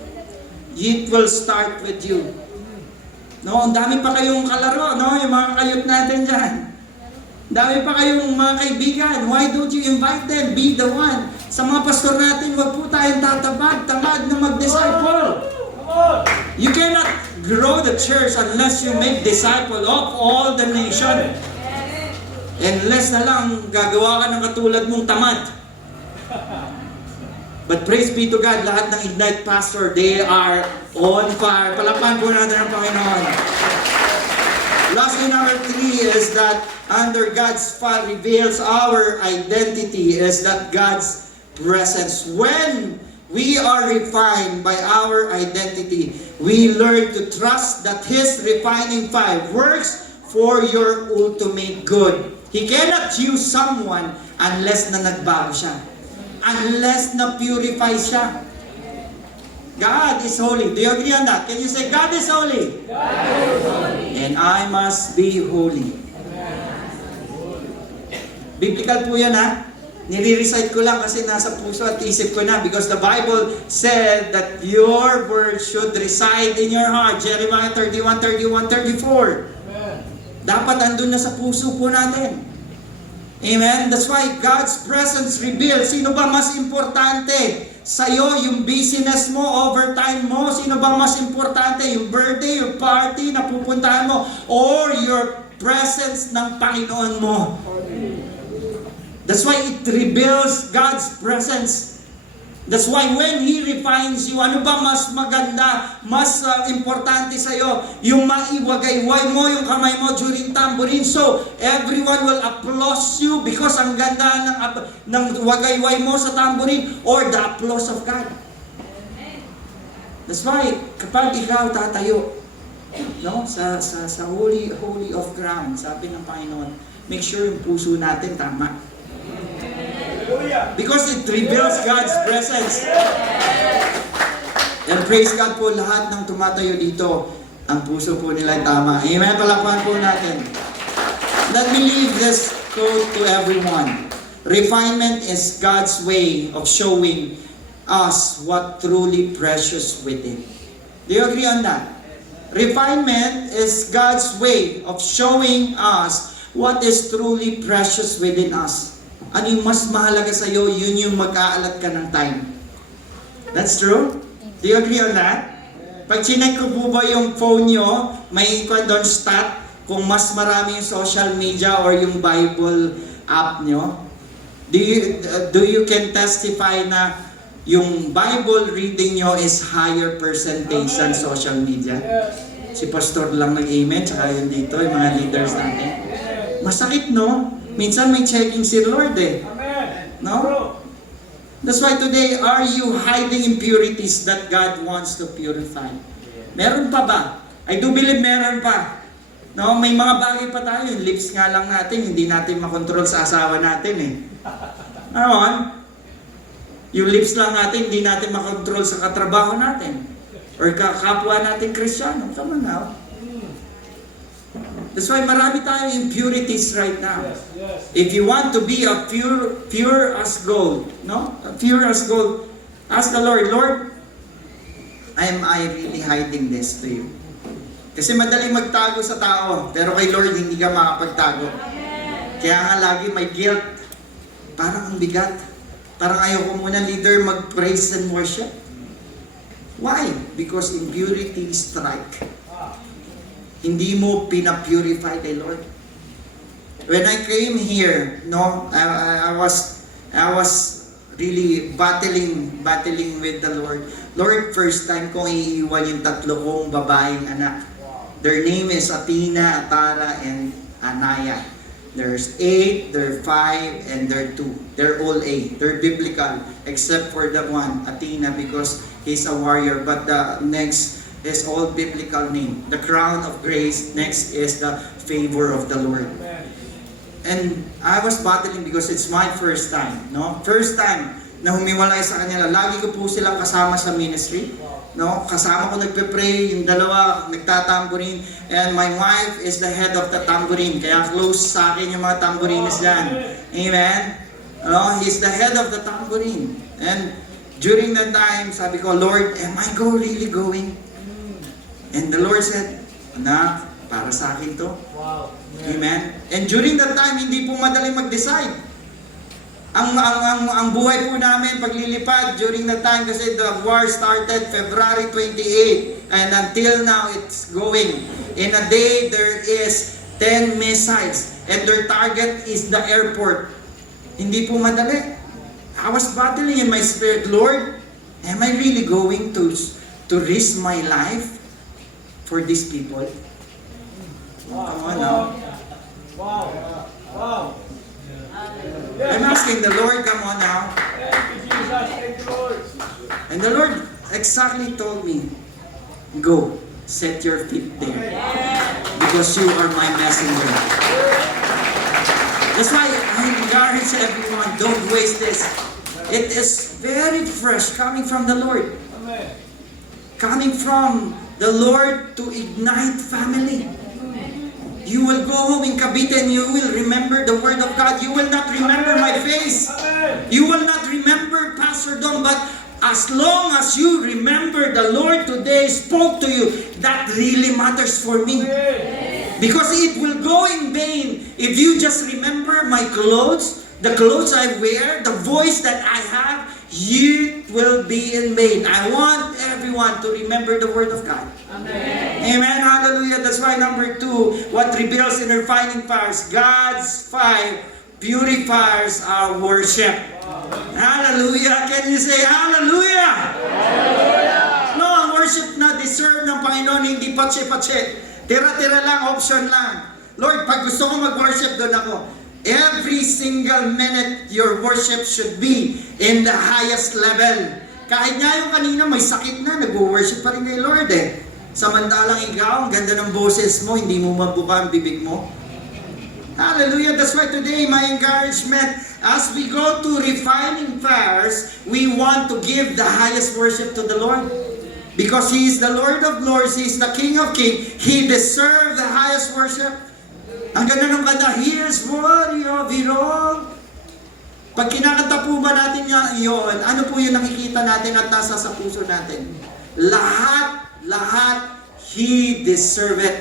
It will start with you. No, ang dami pa kayong kalaro, no? Yung mga kayot natin dyan. Dami pa kayong mga kaibigan. Why don't you invite them? Be the one. Sa mga pastor natin, wag po tayong tamad na mag-disciple. You cannot grow the church unless you make disciple of all the nation. Unless na lang gagawa ka ng katulad mong tamad. But praise be to God, lahat ng Ignite Pastor, they are on fire. Palakpan po natin ang Panginoon. Lastly, number 3 is that under God's fire reveals our identity is that God's presence. When we are refined by our identity, we learn to trust that His refining fire works for your ultimate good. He cannot use someone unless na nagbago siya. Unless na purify siya. God is holy. Do you agree on that? Can you say, God is holy? God is holy. And I must be holy. Biblical po yan, ha? Nire-recite ko lang kasi nasa puso at isip ko na because the Bible said that your word should reside in your heart. Jeremiah 31:31, 34. Dapat andun na sa puso po natin. Amen? That's why God's presence reveals. Sino ba mas importante sa'yo? Yung business mo, overtime mo? Sino ba mas importante? Yung birthday, yung party na pupuntahan mo? Or your presence ng Panginoon mo? That's why it reveals God's presence. That's why when He refines you, ano ba mas maganda, mas importante sa'yo? Yung maiwagay-way mo, yung kamay mo during tambourine. So, everyone will applaud you because ang ganda ng wagay-way mo sa tambourine or the applause of God. That's why, kapag ikaw tatayo, no, sa holy of ground, sabi ng Panginoon, make sure yung puso natin tama. Because it reveals God's presence. And praise God po, lahat ng tumatayo dito, ang puso po nila ay tama. Amen, palakpakan po natin. Let me leave this quote to everyone. Refinement is God's way of showing us what truly precious within. Do you agree on that? Refinement is God's way of showing us what is truly precious within us. Ano yung mas mahalaga sa iyo, yun yung mag-aalat ka ng time. That's true? Do you agree on that? Pag chinek ko po ba yung phone nyo, may ikon doon stat kung mas marami yung social media or yung Bible app nyo? Do you can testify na yung Bible reading nyo is higher percentage than social media? Si pastor lang nag-amen, tsaka yun dito, yung mga leaders natin. Masakit, no? Minsan may checking si Lord eh. No? That's why today, are you hiding impurities that God wants to purify? Meron pa ba? I do believe meron pa. No, may mga bagay pa tayo, yung lips nga lang natin, hindi natin makontrol sa asawa natin eh. Ngayon, yung lips lang natin, hindi natin makontrol sa katrabaho natin. Or kapwa natin Kristiyano. Come on now. That's why marami tayong impurities right now. If you want to be a pure as gold, no? Pure as gold, ask the Lord, Lord, am I really hiding this to you? Kasi madaling magtago sa tao, pero kay Lord hindi ka makapagtago. Kaya nga lagi may guilt. Parang ang bigat. Parang ayaw ko muna, leader, mag-praise and worship. Why? Because impurity strike. Hindi mo pinapurify kay Lord. When I came here, no, I was really battling with the Lord. Lord, first time kong iiwan yung 3 kong babaeng anak. Their name is Athena, Atara, and Anaya. There's 8, they're 5, and they're 2. They're all 8. They're biblical, except for the one, Athena, because he's a warrior. But the next is all biblical name. The crown of grace, next is the favor of the Lord. And I was battling because it's my first time, no? First time na humiwalay sa kanila. Lagi ko po silang kasama sa ministry. No, kasama ko nagpe-pray, yung dalawa nagtatambourine, and my wife is the head of the tambourine. Kaya close sa akin yung mga tambourines dyan. Amen? No, he's the head of the tambourine. And during that time, sabi ko, Lord, am I really going? And the Lord said, anak, para sa akin to. Amen? And during that time, hindi po madaling mag-decide. Ang buhay po namin paglilipad during that time kasi the war started February 28 and until now it's going. In a day there is 10 missiles and their target is the airport. Hindi po madali. I was battling in my spirit, Lord, am I really going to risk my life for these people? Come on now. Wow. I'm asking the Lord, come on now. And the Lord exactly told me, go, set your feet there. Because you are my messenger. That's why I encourage everyone, don't waste this. It is very fresh coming from the Lord. Coming from the Lord to ignite family. You will go home in Cavite and you will remember the Word of God. You will not remember my face. You will not remember Pastor Dom, but as long as you remember the Lord today spoke to you, that really matters for me. Because it will go in vain if you just remember my clothes, the clothes I wear, the voice that I have, it will be in vain. I want everyone to remember the Word of God. Amen. Hallelujah. That's why number 2, what reveals in refining fires, God's fire purifies our worship. Hallelujah. Can you say hallelujah? No, ang worship na deserve ng Panginoon, hindi patse-patse. Tira-tira lang, option lang. Lord, pag gusto ko mag-worship, doon ako. Every single minute, your worship should be in the highest level. Kahit nga yung kanina may sakit na, nag-worship pa rin kay Lord eh. Samantalang ikaw, ang ganda ng boses mo, hindi mo mabuka ang bibig mo. Hallelujah. That's why today, my encouragement, as we go to refining fires, we want to give the highest worship to the Lord. Because He is the Lord of Lords, He is the King of Kings, He deserves the highest worship. Ang ganda ng kanta, He is worthy of it all. Pag kinakanta po ba natin yun, ano po yung nakikita natin at nasa sa puso natin? Lahat, He deserves it.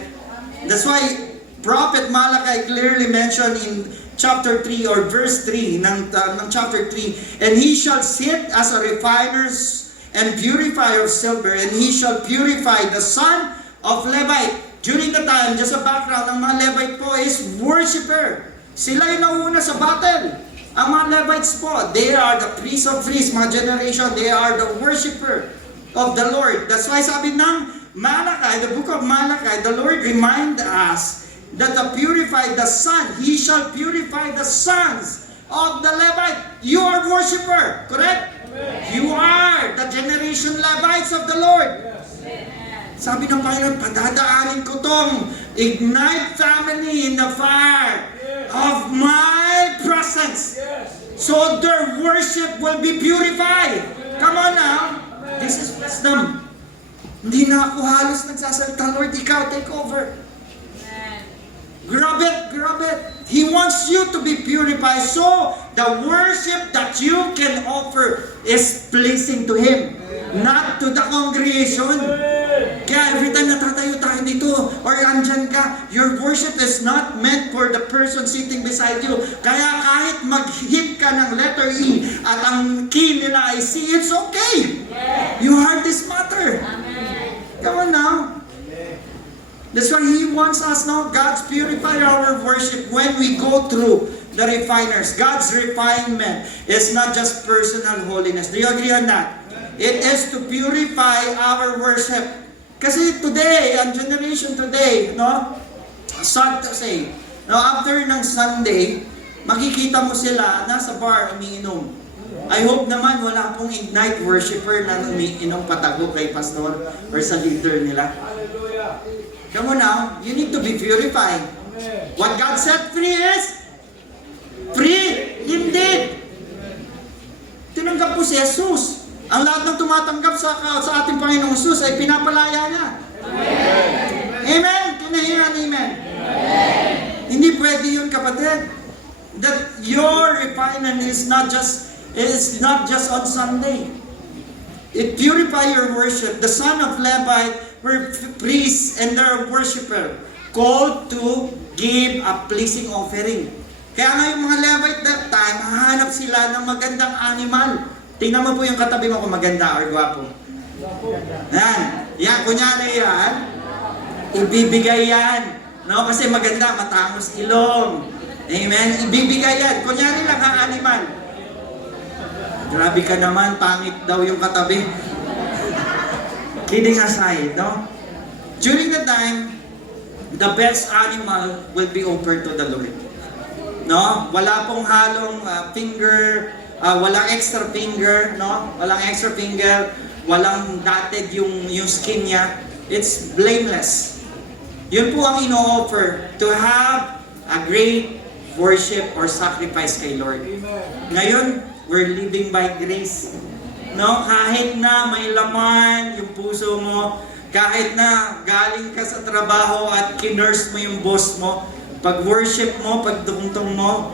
That's why Prophet Malachi clearly mentioned in chapter 3 or verse 3 ng chapter 3, and he shall sit as a refiners and purifier of silver, and he shall purify the son of Levite. During the time, just a background, ang mga Levite po is worshiper. Sila yung nauna sa battle. Ang mga Levites po, they are the priests of priests, mga generation, they are the worshiper of the Lord. That's why sabi ng Malachi, the book of Malachi, the Lord remind us that to purify the son, He shall purify the sons of the Levite. You are worshiper, correct? You are the generation Levites of the Lord. Sabi ng Panginoon, padadaanin ko tong ignite family in the fire of my presence. So their worship will be purified. Come on now. This is wisdom. Hindi na ako halos nagsasalita, Lord, ikaw, take over. Grab it. He wants you to be purified so the worship that you can offer is pleasing to Him, not to the congregation. Kaya every time natatayo tayo dito or andyan ka, your worship is not meant for the person sitting beside you. Kaya kahit mag-hit ka ng letter E at ang key nila ay C, it's okay. Your heart is matter. Come on now. That's why He wants us now, God's purify our worship when we go through the refiners. God's refinement is not just personal holiness. Do you agree on that? It is to purify our worship. Kasi today, ang generation today, no? Sad to say, no, after ng Sunday, makikita mo sila nasa bar umiinom. I hope naman wala pong ignite worshiper na umiinom patago kay pastor or sa leader nila. Come on now, you need to be purified. What God set free is free indeed. Tinanggap po si Jesus. Ang lahat ng tumatanggap sa ating Panginoong Jesus ay pinapalaya niya. Amen? Can I hear an amen? Hindi pwede yun, kapatid. That your refinement is not just on Sunday. It purify your worship. The son of Levi were priests and their worshiper called to give a pleasing offering. Kaya nga yung mga Levite that time, hahanap sila ng magandang animal. Tingnan mo po yung katabi mo kung maganda or gwapo. Yan, kunyari yan, ibibigay yan. No? Kasi maganda, matangos ilong. Amen? Ibibigay yan. Kunyari lang ang animal. Grabe ka naman, pangit daw yung katabi. Kidding aside, no? During the time, the best animal will be offered to the Lord. No? Wala pong halong finger, walang extra finger, no? Walang extra finger, walang dotted yung skin niya. It's blameless. Yun po ang ino-offer to have a great worship or sacrifice kay Lord. Ngayon, we're living by grace. No, kahit na may laman yung puso mo, kahit na galing ka sa trabaho at kinurse mo yung boss mo, pag worship mo, pag dungtong mo,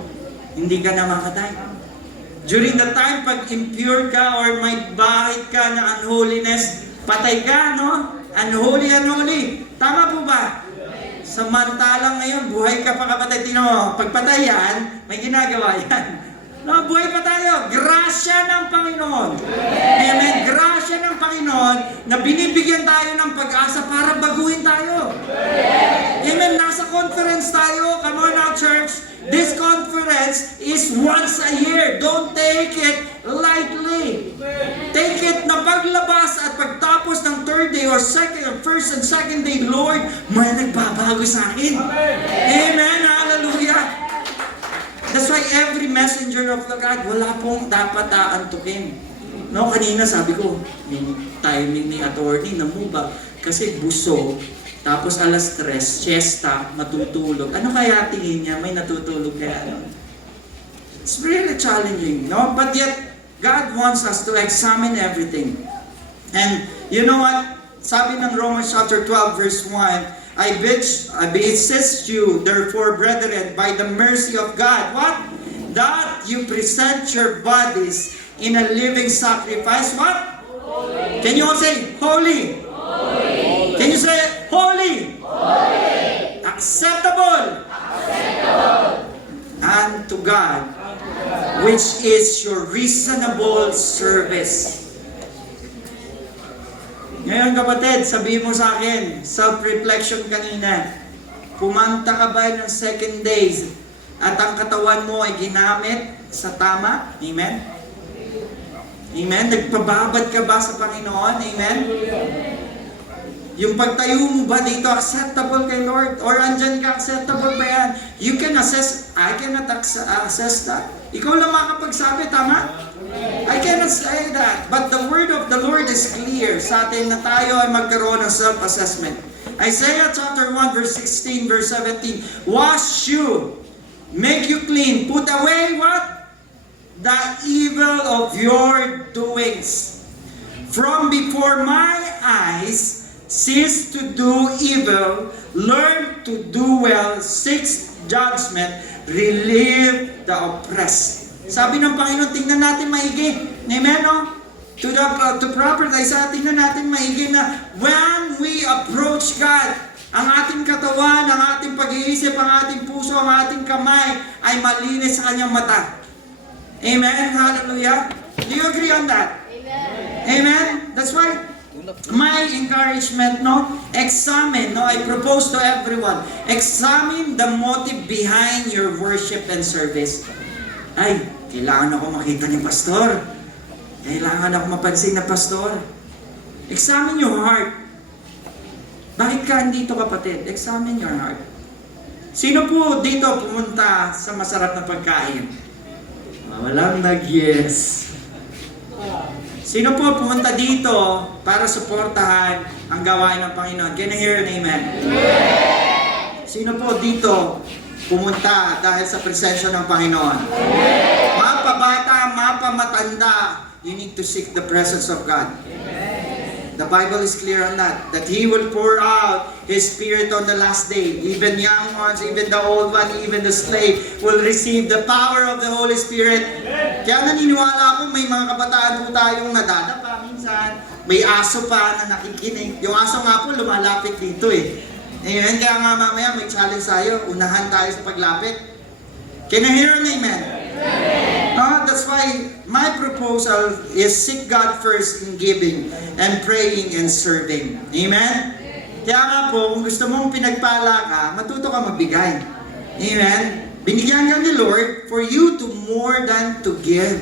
hindi ka na makatay. During the time, pag impure ka or may bahid ka na unholiness, patay ka, no? Unholy. Tama po ba? Samantalang ngayon, buhay ka pa kapatid. Tingnan mo, pagpatay yan, may ginagawa yan. No, buhay pa tayo. Grasya ng Panginoon. Amen. Grasya ng Panginoon na binibigyan tayo ng pag-asa para baguhin tayo. Amen. Nasa conference tayo. Come on now, church. This conference is once a year. Don't take it lightly. Take it na paglabas at pagtapos ng third day or first and second day, Lord, may nagbabago sa akin. Amen. Hallelujah. That's why every messenger of the God, wala pong dapat aantukin. No, kanina sabi ko, may timing ni attorney na ba? Kasi buso, tapos alas 3, siesta, matutulog. Ano kaya tingin niya? May natutulog kaya? It's really challenging, no? But yet, God wants us to examine everything. And You know what? Sabi ng Romans chapter 12 verse 1, I beseech you, therefore, brethren, by the mercy of God, what? That you present your bodies in a living sacrifice, what? Holy. Can you all say, holy? Holy. Can you say, holy? Holy. Acceptable. Acceptable. Unto God, which is your reasonable service. Ngayon kapatid, sabihin mo sa akin, self-reflection kanina, kumanta ka ba ng second days at ang katawan mo ay ginamit sa tama? Amen? Amen? Nagpababad ka ba sa Panginoon? Amen? Yung pagtayo mo ba dito, acceptable kay Lord? Or andyan ka, acceptable ba yan? You can assess, I cannot assess that. Ikaw lang makapagsabi, tama? I cannot say that. But the word of the Lord is clear sa atin na tayo ay magkaroon ng self-assessment. Isaiah chapter 1 verse 16, verse 17, wash you, make you clean, put away what? The evil of your doings. From before my eyes, cease to do evil, learn to do well, seek judgment, relieve the oppressed. Sabi ng Panginoon, tingnan natin maigi. Amen, no? To proper Isaiah, tingnan natin maigi na when we approach God, ang ating katawan, ang ating pag-iisip, ang ating puso, ang ating kamay ay malinis sa kanyang mata. Amen? Hallelujah? Do you agree on that? Amen? Amen? That's why my encouragement, no? Examine, no? I propose to everyone, examine the motive behind your worship and service. Ay, kailangan ako makita ni pastor. Kailangan ako mapansin na pastor. Examine your heart. Bakit ka andito, kapatid? Examine your heart. Sino po dito pumunta sa masarap na pagkain? Walang nag-yes. Sino po pumunta dito para suportahan ang gawain ng Panginoon? Can I hear an amen? Sino po dito pumunta dahil sa presensya ng Panginoon? Mapabata, mapamatanda, you need to seek the presence of God. The Bible is clear on that He will pour out His Spirit on the last day. Even young ones, even the old one, even the slave will receive the power of the Holy Spirit. Kaya naniniwala ako may mga kabataan po tayong nadadapa minsan. May aso pa na nakikinig. Yung aso nga po lumalapit dito eh. Amen. Kaya nga mamaya may challenge tayo. Unahan tayo sa paglapit. Can I hear an amen? That's why my proposal is seek God first in giving and praying and serving. Amen? Kaya nga po, kung gusto mong pinagpala ka, matuto ka magbigay. Amen? Binigyan ka ni Lord for you to more than to give.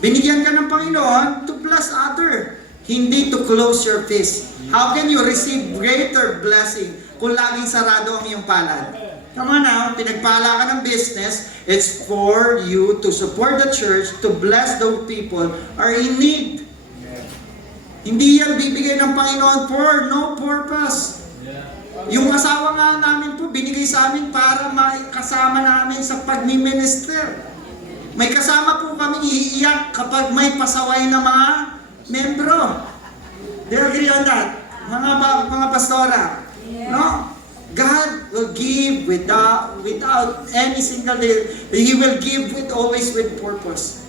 Binigyan ka ng Panginoon to bless other, hindi to close your fist. How can you receive greater blessing kung laging sarado ang iyong palad? Come on now, pinagpala ka ng business, it's for you to support the church, to bless those people are in need. Hindi yan bibigay ng Panginoon for no purpose. Yung asawa nga namin po, binigay sa amin para makasama namin sa pagmi-minister. May kasama po kami iiyak kapag may pasaway na mga membro. Do you agree on that? Mga pastora. No? God will give without any single day. He will give with always with purpose.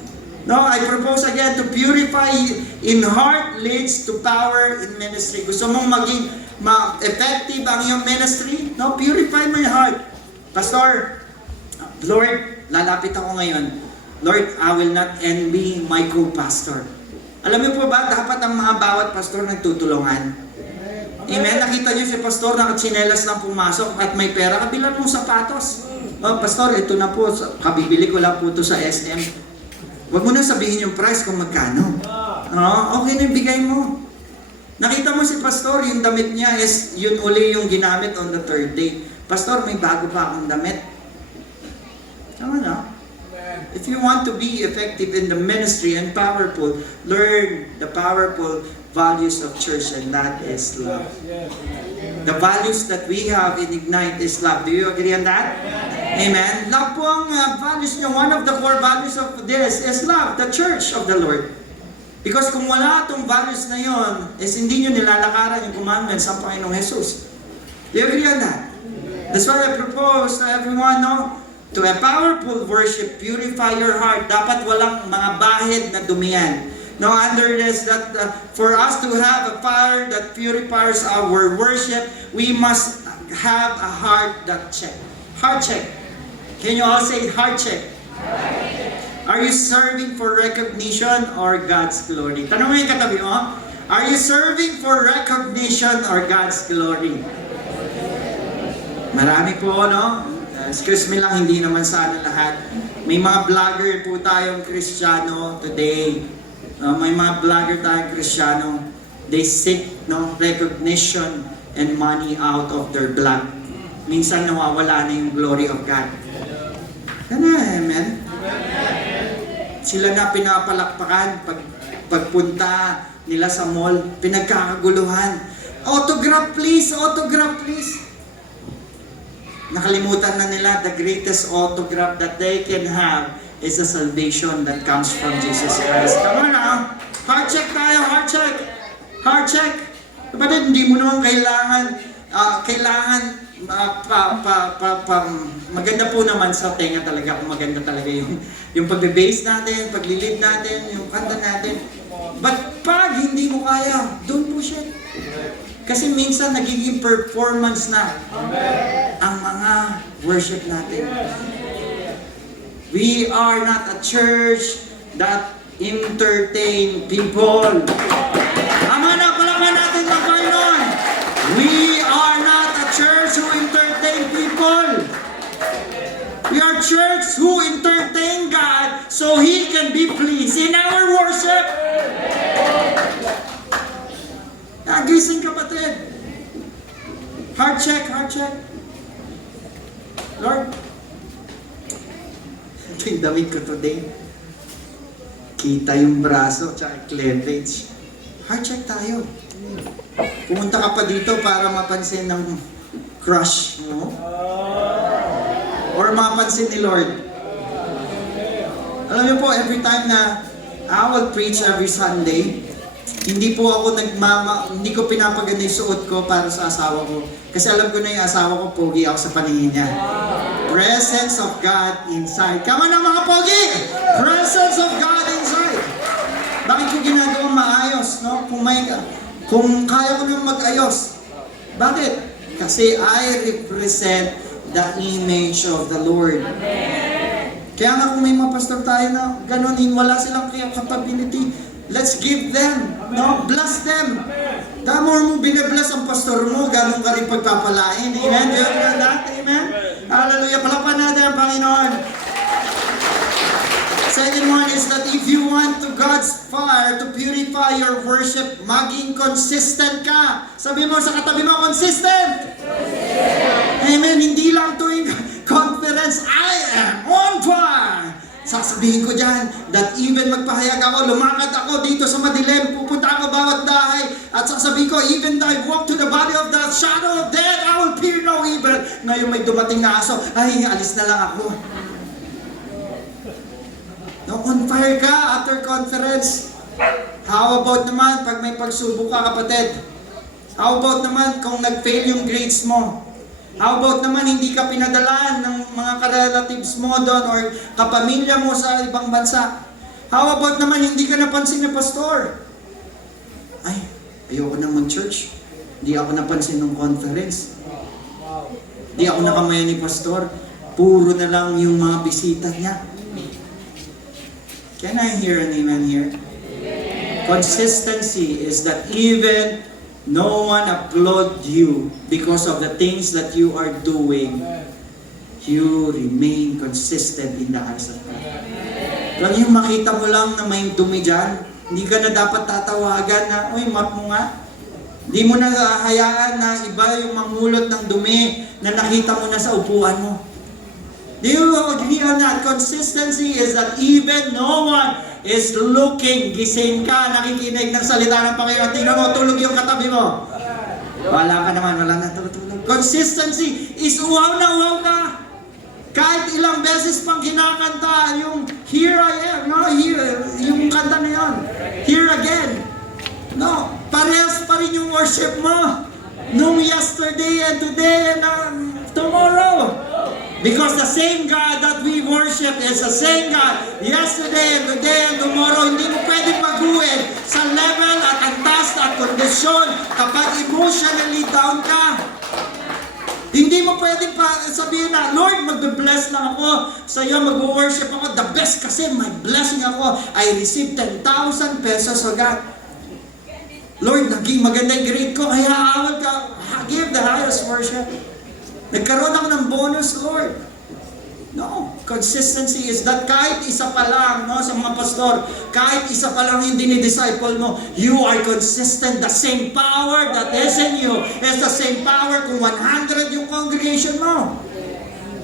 No, I propose again to purify in heart leads to power in ministry. Gusto mong maging effective ang iyong ministry? No, purify my heart. Pastor, Lord, lalapit ako ngayon. Lord, I will not envy my co-pastor. Alam niyo po ba, dapat ang mga bawat pastor nagtutulungan. Amen. Nakita niyo si pastor nakatsinelas lang pumasok at may pera, kabilan mong sapatos. Oh, pastor, ito na po, kabibili ko lang po ito sa SM. Huwag mo na sabihin yung price kung magkano. Okay na yung bigay mo. Nakita mo si pastor, yung damit niya is yun uli yung ginamit on the third day. Pastor, may bago pa akong damit. Tama na. If you want to be effective in the ministry and powerful, learn the powerful values of church, and that is love. The values that we have in Ignite is love. Do you agree on that? Amen. Love po ang values niyo. One of the core values of this is love, the church of the Lord. Because kung wala itong values na yon, is hindi nyo nilalakaran yung commandments ng Panginoong Jesus. Do you agree on that? That's why I propose to everyone, no? To a powerful worship, purify your heart. Dapat walang mga bahid na dumihan. No, under this, that for us to have a fire that purifies our worship, we must have a heart that check. Heart check. Can you all say heart check? Are you serving for recognition or God's glory? Tanong mo yung katabi mo. Are you serving for recognition or God's glory? Marami po, no? Excuse me lang, hindi naman sana lahat. May mga vlogger po tayong Kristiyano today. May mga vlogger tayong Kristiyano. They seek, no, recognition and money out of their blood. Minsan nawawala na yung glory of God. Amen? Sila na pinapalakpakan pagpunta nila sa mall, pinagkakaguluhan. Autograph please, autograph please. Nakalimutan na nila the greatest autograph that they can have is the salvation that comes from Jesus Christ. Come on now. Heart check tayo, heart check. Heart check. Kapatid, hindi mo naman kailangan maganda po naman sa tenga talaga kung maganda talaga yung pagbe-bass natin, paglilid natin, yung kanta natin. But pag hindi mo kaya, don't push it. Kasi minsan nagiging performance na ang mga worship natin. We are not a church that entertain people. Ama na, palaman natin ang Panginoon. We are not a church who entertain people. We are church who entertain God so He can be pleased in our worship. Nagising kapatid. Heart check, heart check. Lord, ito yung damit ko today. Kita yung braso, tsaka cleavage. Heart check tayo. Pumunta ka pa dito para mapansin ng crush mo. Or mapansin ni Lord. Alam niyo po, every time na I will preach every Sunday, hindi po ako hindi ko pinapaganda yung suot ko para sa asawa ko. Kasi alam ko na yung asawa ko, pogi ako sa paningin niya. Presence of God inside. Come on na mga pogi! Presence of God inside. Bakit ko ginagawang maayos, no? Kung kaya ko nang mag-ayos. Bakit? Kasi I represent the image of the Lord. Kaya nga kung may mga pastor tayo na ganun, wala silang capability, let's give them, no? Bless them. The more mo binabless ang pastor mo, ganun ka rin pagpapalain. Amen? Do you agree on that? Amen? Hallelujah. Palapan natin ang Panginoon. Second one is that if you want to God's fire to purify your worship, maging consistent ka. Sabi mo sa katabi mo, consistent! Amen. Hindi lang tuwing conference, I am on fire. Sasabihin ko dyan that even magpahayag ako, lumakad ako dito sa madilim, pupunta ako bawat bahay, at sasabihin ko, even though I walk to the valley of the shadow of death, I will fear no evil. Ngayon may dumating na aso, ay, alis na lang ako. No, on fire ka after conference. How about naman pag may pagsubok ka, kapatid? How about naman kung nag-fail yung grades mo? How about naman hindi ka pinadalaan ng mga ka-relatives mo doon or kapamilya mo sa ibang bansa? How about naman hindi ka napansin ng pastor? Ay, ayoko nang mag-church. Hindi ako napansin ng conference. Hindi ako nakamaya ni pastor. Puro na lang yung mga bisita niya. Can I hear an amen here? Consistency is that even no one applaud you because of the things that you are doing, you remain consistent in the eyes of God. Lang yung makita mo lang na may dumi dyan, hindi ka na dapat tatawagan na, uy, map mo nga. Hindi mo na hayaan na iba yung mamulot ng dumi na nakita mo na sa upuan mo. Do you agree on that? Consistency is that even no one is looking, gising ka, nakikinig ng salita ng Panginoon. Tingnan mo, tulog yung katabi mo. Wala ka naman, wala na tulog. Consistency is uhaw na uhaw ka. Kahit ilang beses pang kinakanta yung Here I Am, no? Here, yung kanta na yun. Here Again. No, parehas pa rin yung worship mo. Nung yesterday and today and tomorrow. Because the same God that we worship is the same God yesterday and today and tomorrow. Hindi mo pwedeng maguhin sa level at antas at kondisyon kapag emotionally down ka. Hindi mo pwedeng sabihin na, Lord, mag-bless lang ako sa iyo, mag-worship ako. The best kasi may blessing ako. I received 10,000 pesos agad. Lord, naging maganda yung grade ko, kaya awal ka, give the highest worship. Nagkaroon ako ng bonus, Lord. No, consistency is that kahit isa pa lang, no, sa mga pastor, kahit isa pa lang yung dinidisciple mo, you are consistent. The same power that is in you is the same power kung 100 yung congregation mo.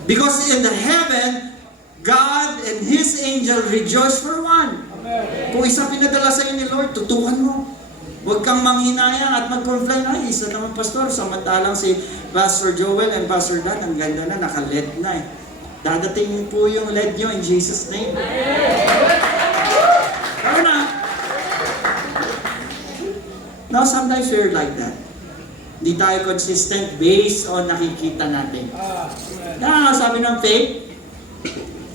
Because in the heaven, God and His angel rejoice for one. Kung isa pinadala sa iyo ni Lord, tutukan mo. Huwag kang manghinayang at mag-complain, ay, isa naman pastor, samantalang si Pastor Joel and Pastor Dan, ang ganda na, naka-LED na eh. Dadating po yung LED nyo in Jesus' name. Ano na? No, sometimes we're like that. Hindi tayo consistent based on nakikita natin. Sabi ng faith,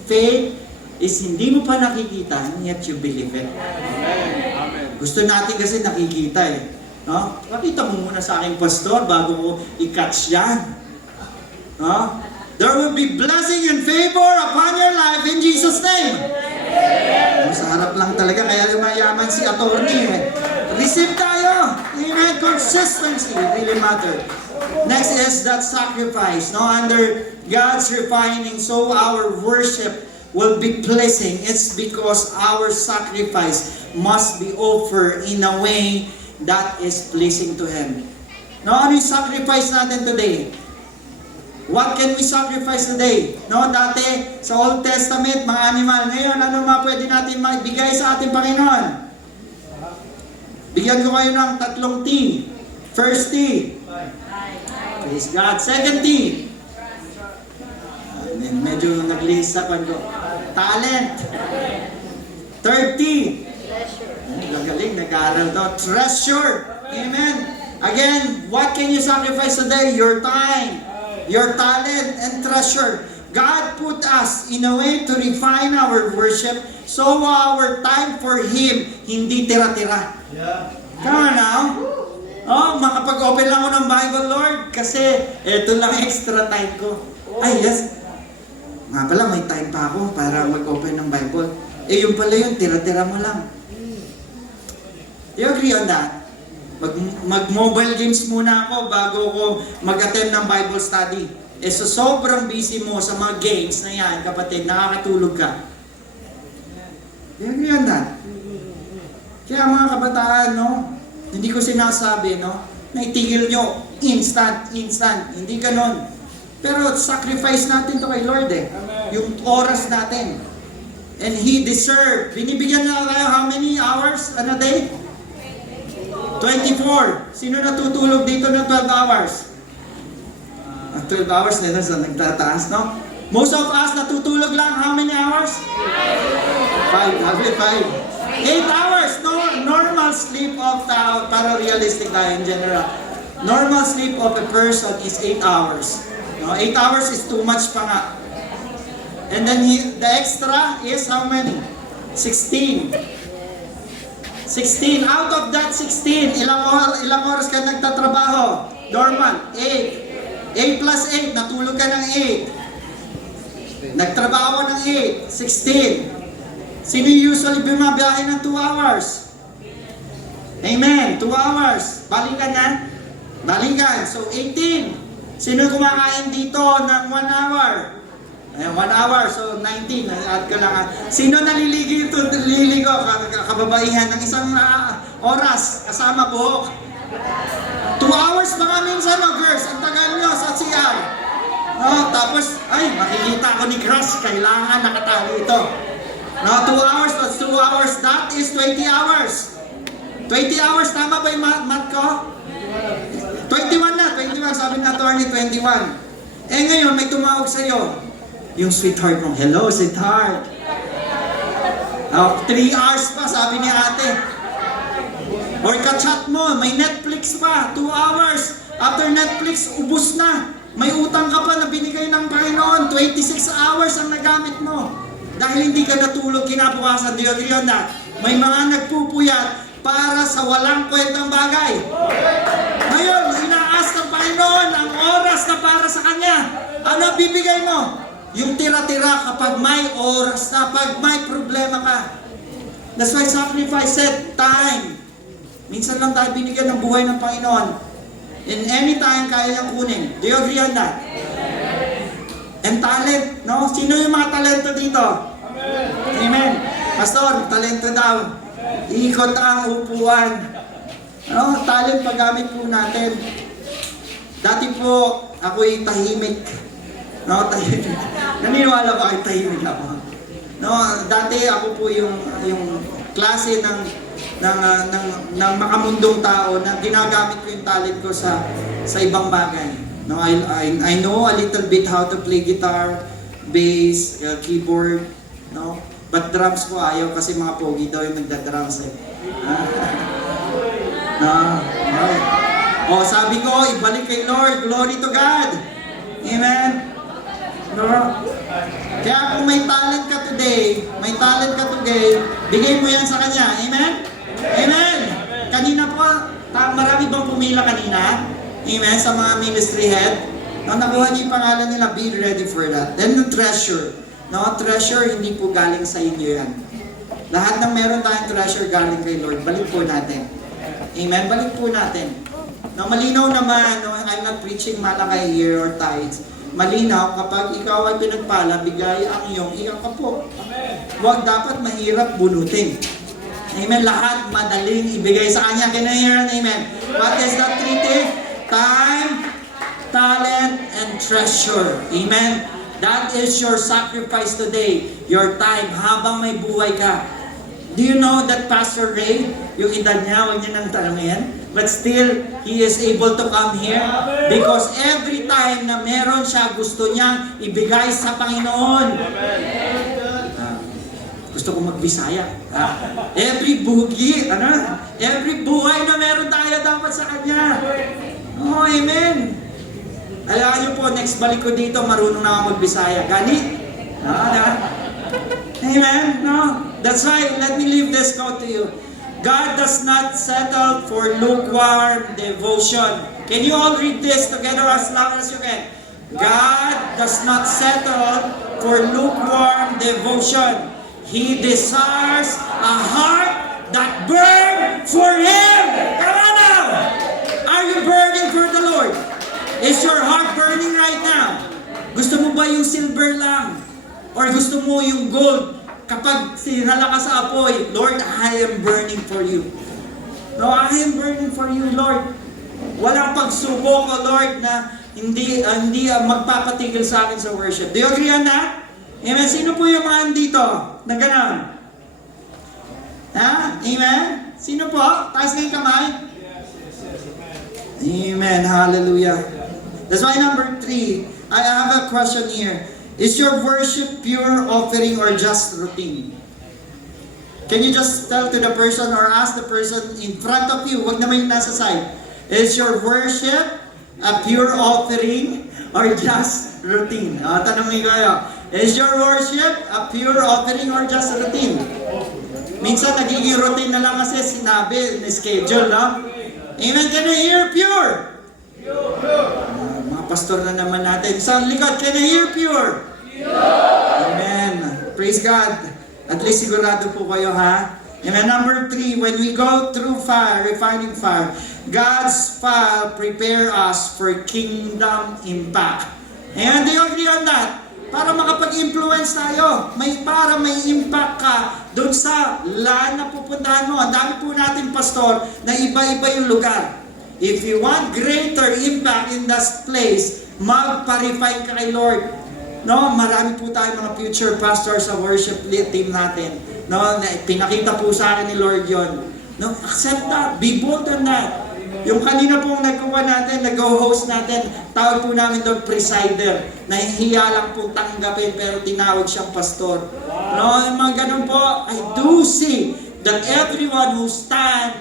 faith is hindi mo pa nakikita, yet you believe it. Gusto natin kasi nakikita eh. No? Pakita mo muna sa aking pastor bago ko i-catch yan. No? There will be blessing and favor upon your life in Jesus' name. Sa harap lang talaga, kaya mayaman si attorney eh. Receive tayo. Amen. Consistency really matter. Next is that sacrifice. No, under God's refining, so our worship will be pleasing. It's because our sacrifice must be offered in a way that is pleasing to Him. No, ano yung sacrifice natin today? What can we sacrifice today? No, dati sa Old Testament, mga animal. Ngayon, ano mga pwede natin maibigay sa ating Panginoon? Bigyan ko kayo ng 3 T. First T. Praise God. Second T. Medyo naglihis ako. Talent. Third T. Galing, nag-aaral to. Treasure. Amen. Again, what can you sacrifice today? Your time, your talent, and treasure. God put us in a way to refine our worship so our time for Him hindi tira-tira. Come on now. Oh, makapag-open lang ako ng Bible, Lord, kasi eto lang extra time ko. Ay, yes. Nga pala, may time pa ako para mag-open ng Bible. Eh, yung pala yun, tira-tira mo lang. Do you agree on that? Mag-mobile games muna ako bago ko mag-attend ng Bible study. Eh, so sobrang busy mo sa mga games na yan, kapatid, nakakatulog ka. Do you agree on that? Kaya mga kabataan, no, hindi ko sinasabi, no, na itigil nyo, instant. Hindi ganon. Pero sacrifice natin to kay Lord eh. Yung oras natin. And He deserved. Binibigyan na tayo how many hours a day? 24. Sino natutulog dito ng 12 hours? 12 hours na yun sa nagtataas, no? Most of us natutulog lang how many hours? 5. 8 hours. No, normal sleep of tao, para realistic tayo in general. Normal sleep of a person is 8 hours. No, 8 hours is too much pa nga. And then the extra is how many? 16. 16. Out of that 16, ilang oras ka nagtatrabaho? Normal, 8. 8 plus 8, natulog ka ng 8. Nagtrabaho ka ng 8, 16. Sino usually bumabiyahe ng 2 hours? Amen, 2 hours. Balikan na? Balikan. So 18. Sino kumakain dito ng 1 hour? 1 hour, so 19. Add ka lang. Sino naliligo? Kababaihan ng isang oras kasama buhok. 2 hours mga minsan, no, girls? Ang tagal nyo sa CR. No, tapos, ay, makikita ko ni Crush, kailangan nakatali ito. No, 2 hours plus 2 hours, that is 20 hours. 20 hours, tama ba yung math ko? 21 na, 21, sabi na attorney, 21. Eh ngayon, may tumawag sa'yo. Yung sweetheart mo, hello, sweetheart. 3 hours pa, sabi ni ate. Or ka-chat mo, may Netflix pa, 2 hours. After Netflix, ubus na. May utang ka pa na binigay ng Panginoon, 26 hours ang nagamit mo. Dahil hindi ka natulog kinabukasan, do you agree on that? May mga nagpupuyat para sa walang kwentang bagay. Ngayon, inaas ng Panginoon ang oras na para sa Kanya. Ano bibigay mo? Yung tira-tira kapag may oras na, pag may problema ka. That's why sacrifice said, time. Minsan lang tayo binigyan ng buhay ng Panginoon. In any time, kaya niyang kunin. Do you agree on that? And talent, no? Sino yung mga talento dito? Amen. Pastor, talento daw. Ikot ang upuan. No? Talent paggamit po natin. Dati po, ako'y tahimik. No, tahimik. Naniniwala ba kayo tahimik ako? No, dati ako po yung klase ng makamundong tao na ginagamit ko yung talent ko sa ibang bagay. No, I know a little bit how to play guitar, bass, keyboard, no? But drums ko ayaw kasi mga pogi daw yung nagda-drums eh. No, okay. Oh, sabi ko, ibalik kay Lord, glory to God. Amen. No? Kaya kung may talent ka today, bigay mo yan sa Kanya. Amen? Amen! Kanina po, marami bang pumila kanina? Amen? Sa mga ministry head. No, nakuha niyo yung pangalan nila, be ready for that. Then the treasure. No, treasure, hindi po galing sa inyo yan. Lahat ng meron tayong treasure galing kay Lord, balik po natin. Amen? Balik po natin. No, malinaw naman, no, I'm not preaching malakay here or tithes. Malinaw, kapag ikaw ay pinagpala, bigay ang iyong ikakapo. Huwag dapat mahirap bunutin. Amen. Lahat madaling ibigay sa Kanya. Can I hear an amen? What is that three things? Time, talent, and treasure. Amen. That is your sacrifice today. Your time, habang may buhay ka. Do you know that Pastor Ray, yung edad niya, huwag niya nang tanongin, but still, he is able to come here because every time na meron siya, gusto niyang ibigay sa Panginoon. Gusto ko magbisaya. Every buhay na meron tayo dapat sa Kanya. Oh, amen. Alam niyo po, next balik ko dito, marunong na ako magbisaya. Gani? Amen? No? That's why, let me leave this quote to you. God does not settle for lukewarm devotion. Can you all read this together as loud as you can? God does not settle for lukewarm devotion. He desires a heart that burns for Him. Come on now! Are you burning for the Lord? Is your heart burning right now? Gusto mo ba yung silver lang? Or gusto mo yung gold? Kapag sinala ka sa apoy, Lord, I am burning for you. No, I am burning for you, Lord. Walang pagsubok, Lord, na hindi magpapatigil sa akin sa worship. Do you agree on that? Amen? Sino po yung mga dito na gano'n? Ha? Amen? Sino po? Taas na yung kamay. Amen. Hallelujah. That's why number 3, I have a question here. Is your worship pure offering or just routine? Can you just tell to the person or ask the person in front of you, wag naman yung nasa side, is your worship a pure offering or just routine? Tanongin kayo, is your worship a pure offering or just routine? Minsan nagiging routine na lang kasi sinabi, schedule, no? Amen, can I hear pure? Mga pastor na naman natin. Sa likod, can I hear pure? Amen. Praise God. At least sigurado po kayo, ha? Amen. Number 3, when we go through fire, refining fire, God's fire prepare us for kingdom impact. Amen. Do you agree on that? Para makapag-influence tayo. Para may impact ka doon sa land na pupuntahan mo. Ang dami po natin, pastor, na iba-iba yung lugar. If you want greater impact in that place, magpa-refine ka kay Lord. No, marami po tayong mga future pastors sa worship team natin. No, pinakita po sa akin ni Lord yon. No, accept that. Be bold on that. Yung kanina pong nagkuha natin, nag-host natin, tawag po namin doon presider. Nahihiya lang po tanggapin pero tinawag siyang pastor. No, yung mga ganun po, I do see that everyone who stand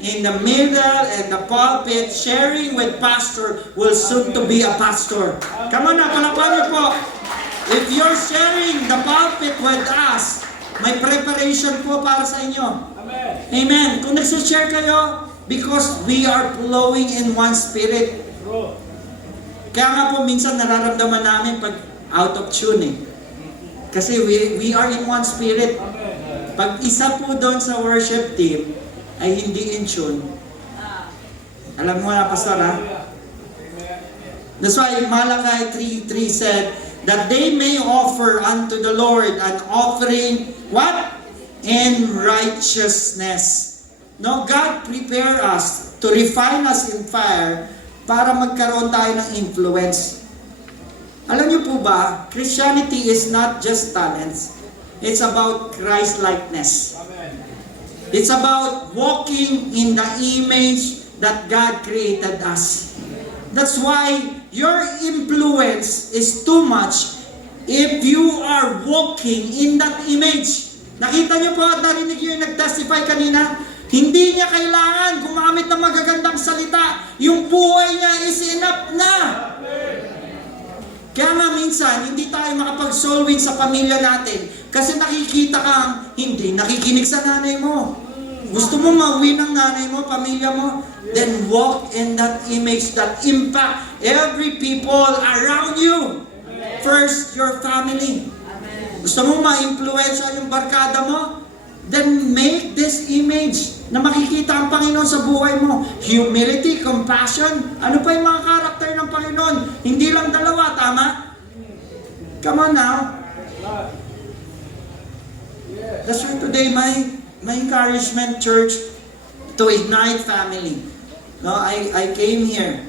in the middle and the pulpit sharing with pastor will soon to be a pastor. Come on na, palapan niyo po. If you're sharing the pulpit with us, may preparation po para sa inyo. Amen. Kung nagsishare kayo, because we are flowing in one spirit. Kaya nga po minsan nararamdaman namin pag out of tune eh. Kasi we are in one spirit. Pag isa po doon sa worship team ay hindi in tune, alam mo na, pastor ha? That's why Malachi 3:3 said that they may offer unto the Lord an offering, what? In righteousness. No, God prepare us to refine us in fire para magkaroon tayo ng influence. Alam niyo po ba, Christianity is not just talents. It's about Christ-likeness. It's about walking in the image that God created us. That's why your influence is too much if you are walking in that image. Nakita niyo po at narinig niyo yung nag-testify kanina? Hindi niya kailangan gumamit ng magagandang salita. Yung buhay niya is enough na. Kaya nga minsan, hindi tayo makapag-soul win sa pamilya natin kasi nakikita kang hindi nakikinig sa nanay mo. Gusto mo ma-win ang nanay mo, pamilya mo? Then walk in that image that impact every people around you. First, your family. Gusto mo ma-influensya yung barkada mo? Then make this image na makikita ang Panginoon sa buhay mo. Humility, compassion. Ano pa yung mga karakter ng Panginoon? Hindi lang dalawa, tama? Come on now. That's why today my encouragement, church, to ignite family. No, I came here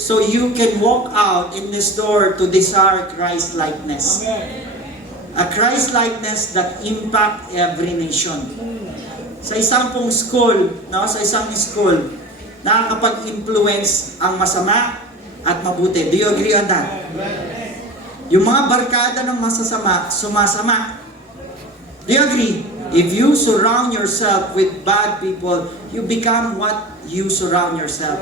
so you can walk out in this door to desire Christ-likeness. A Christ-likeness that impact every nation. Sa isang pong school, no, sa isang school, nakakapag-influence ang masama at mabuti. Do you agree on that? Yung mga barkada ng masasama, sumasama. Do you agree? If you surround yourself with bad people, you become what you surround yourself.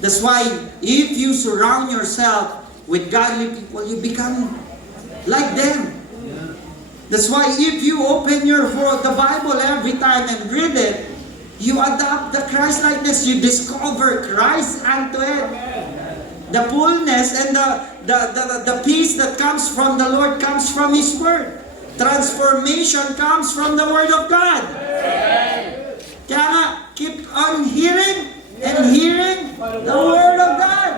That's why, if you surround yourself with godly people, you become like them. That's why if you open the Bible every time and read it, you adopt the Christ-likeness, you discover Christ unto it. The fullness and the peace that comes from the Lord comes from His Word. Transformation comes from the Word of God. Kaya nga, keep on hearing and hearing the Word of God.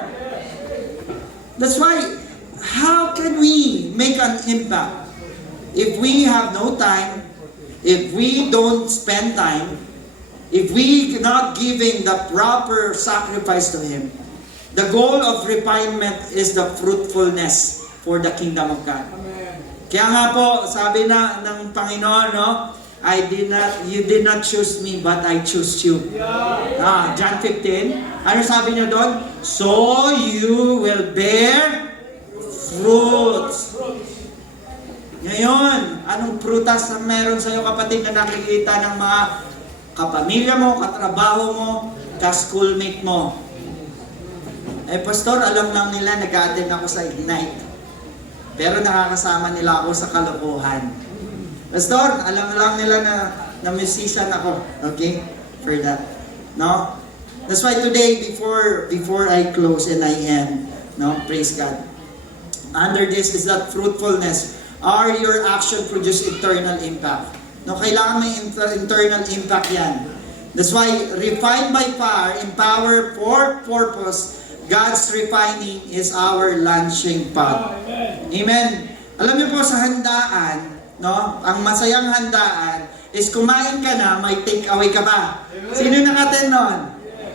That's why, how can we make an impact? If we have no time, if we don't spend time, if we not giving the proper sacrifice to Him, the goal of refinement is the fruitfulness for the kingdom of God. Kaya nga po, sabi na ng Panginoon, no? You did not choose me, but I choose you. John 15. Ano sabi niya doon? So you will bear fruits. Ngayon, anong prutas ang meron sa iyo, kapatid, na nakikita ng mga kapamilya mo, katrabaho mo, ka-schoolmate mo? Pastor, alam lang nila nag-attend ako sa Ignite. Pero nakakasama nila ako sa kalokohan. Pastor, alam lang nila na musician ako. Okay? For that. No? That's why today, before I close and I end, no? Praise God. Under this is that fruitfulness. Are your action produce eternal impact? No, kailangan may internal impact yan. That's why, refined by fire, empower for purpose, God's refining is our launching pad. Amen. Alam niyo po sa handaan, no? Ang masayang handaan is kumain ka na, may take away ka pa. Sino nakaten nun?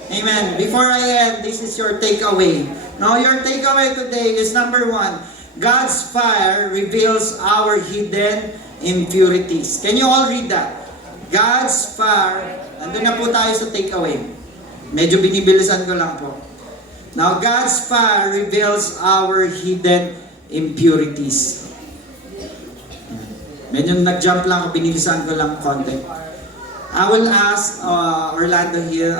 Amen. Before I end, this is your takeaway. No, your takeaway today is number 1. God's fire reveals our hidden impurities. Can you all read that? God's fire Nandun na po tayo sa takeaway. Medyo binibilisan ko lang po. Now, God's fire reveals our hidden impurities. Medyo nag-jump lang ako, binilisan ko lang konti. I will ask Orlando here,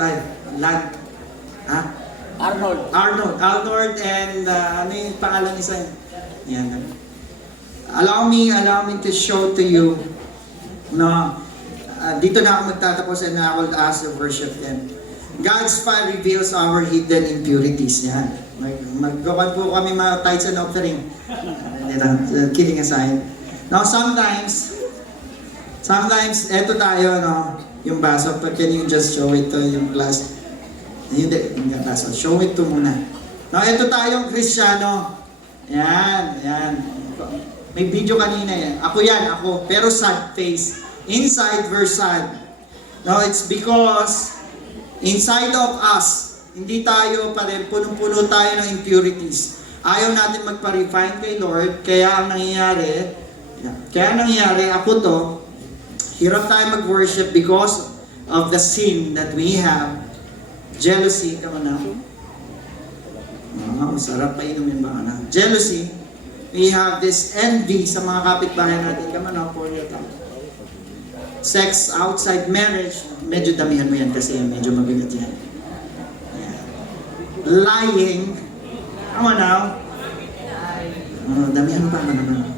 Arnold and ano yung pangalan isa? Yan. Allow me to show to you no, dito na ako magtatapos and I will ask the worship them. God's fire reveals our hidden impurities. Yan. Maggawan po kami mga tithes and offering. Kidding aside. Now sometimes, eto tayo, no, yung baso, but can you just show it to yung glass? Hindi, yung baso. Show it to muna. Now, eto tayong Kristiyano. Yan. May video kanina yan. Ako. Pero sad face. Inside verse sad. No, it's because inside of us, hindi tayo pa rin, punong-puno tayo ng impurities. Ayaw natin magpa-refine kay Lord, kaya ang nangyayari, ako to, hirap tayo mag-worship because of the sin that we have. Jealousy, come on now. Masarap pa inumin ba na? Jealousy. We have this envy sa mga kapitbahay natin. Come on now, pour your tongue. Sex outside marriage. Medyo damihan mo yan kasi medyo mabigat yan. Yeah. Lying. Come on now. Damihan pa naman.